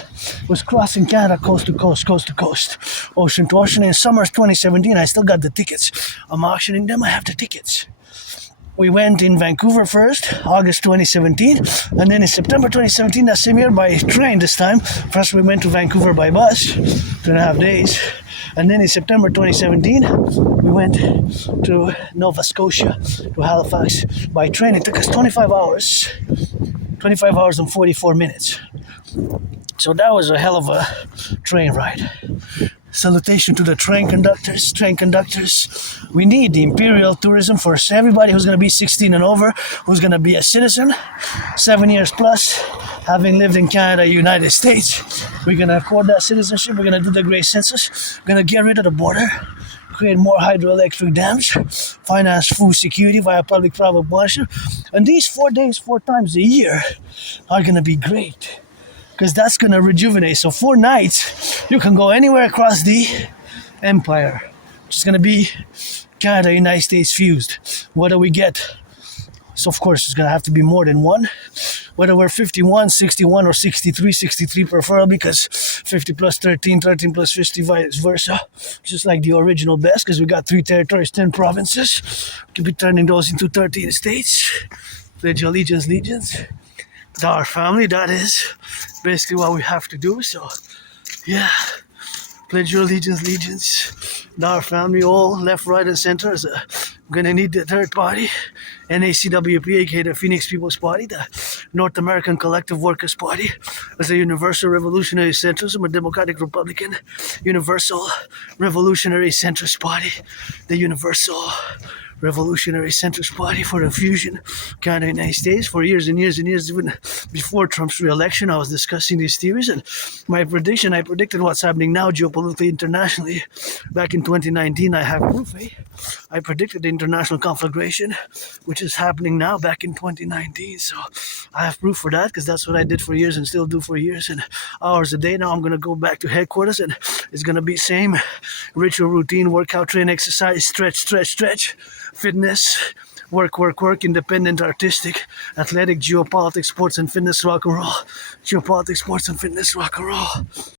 was crossing Canada coast to coast, ocean to ocean. In summer 2017, I still got the tickets. I'm auctioning them, I have the tickets. We went in Vancouver first, August 2017, and then in September 2017, that same year, by train this time. First we went to Vancouver by bus, 2.5 days. And then in September 2017, we went to Nova Scotia, to Halifax by train. It took us 25 hours and 44 minutes. So that was a hell of a train ride. Salutation to the train conductors. We need the imperial tourism for everybody who's going to be 16 and over, who's going to be a citizen, 7 years plus, having lived in Canada, United States. We're going to accord that citizenship. We're going to do the great census. We're going to get rid of the border, create more hydroelectric dams, finance food security via public-private partnership. And these 4 days, 4 times a year are going to be great, because that's going to rejuvenate. So 4 nights, you can go anywhere across the empire, which is going to be Canada, United States fused. What do we get? So of course, it's going to have to be more than one. Whether we're 51, 61, or 63 preferably, because 50 plus 13, 13 plus 50, vice versa. Just like the original best, because we got 3 territories, 10 provinces. We could be turning those into 13 states. Pledge allegiance. To our family, that is basically what we have to do. So yeah, pledge your allegiance to our family, all left, right, and center. We're gonna need the third party, N.A.C.W.P, aka the Phoenix People's Party, the North American Collective Workers' Party, as a universal revolutionary centrism, a democratic republican, universal revolutionary centrist party, the universal revolutionary centrist party for the fusion Canada and United States. For years and years, even before Trump's re-election, I was discussing these theories, and I predicted what's happening now geopolitically, internationally. Back in 2019, I have proof. I predicted the international conflagration, which is happening now back in 2019. So I have proof for that, because that's what I did for years and still do for years and hours a day. Now I'm going to go back to headquarters, and it's going to be same ritual, routine, workout, train, exercise, stretch, fitness, work, independent, artistic, athletic, geopolitics, sports and fitness, rock and roll. Geopolitics, sports and fitness, rock and roll.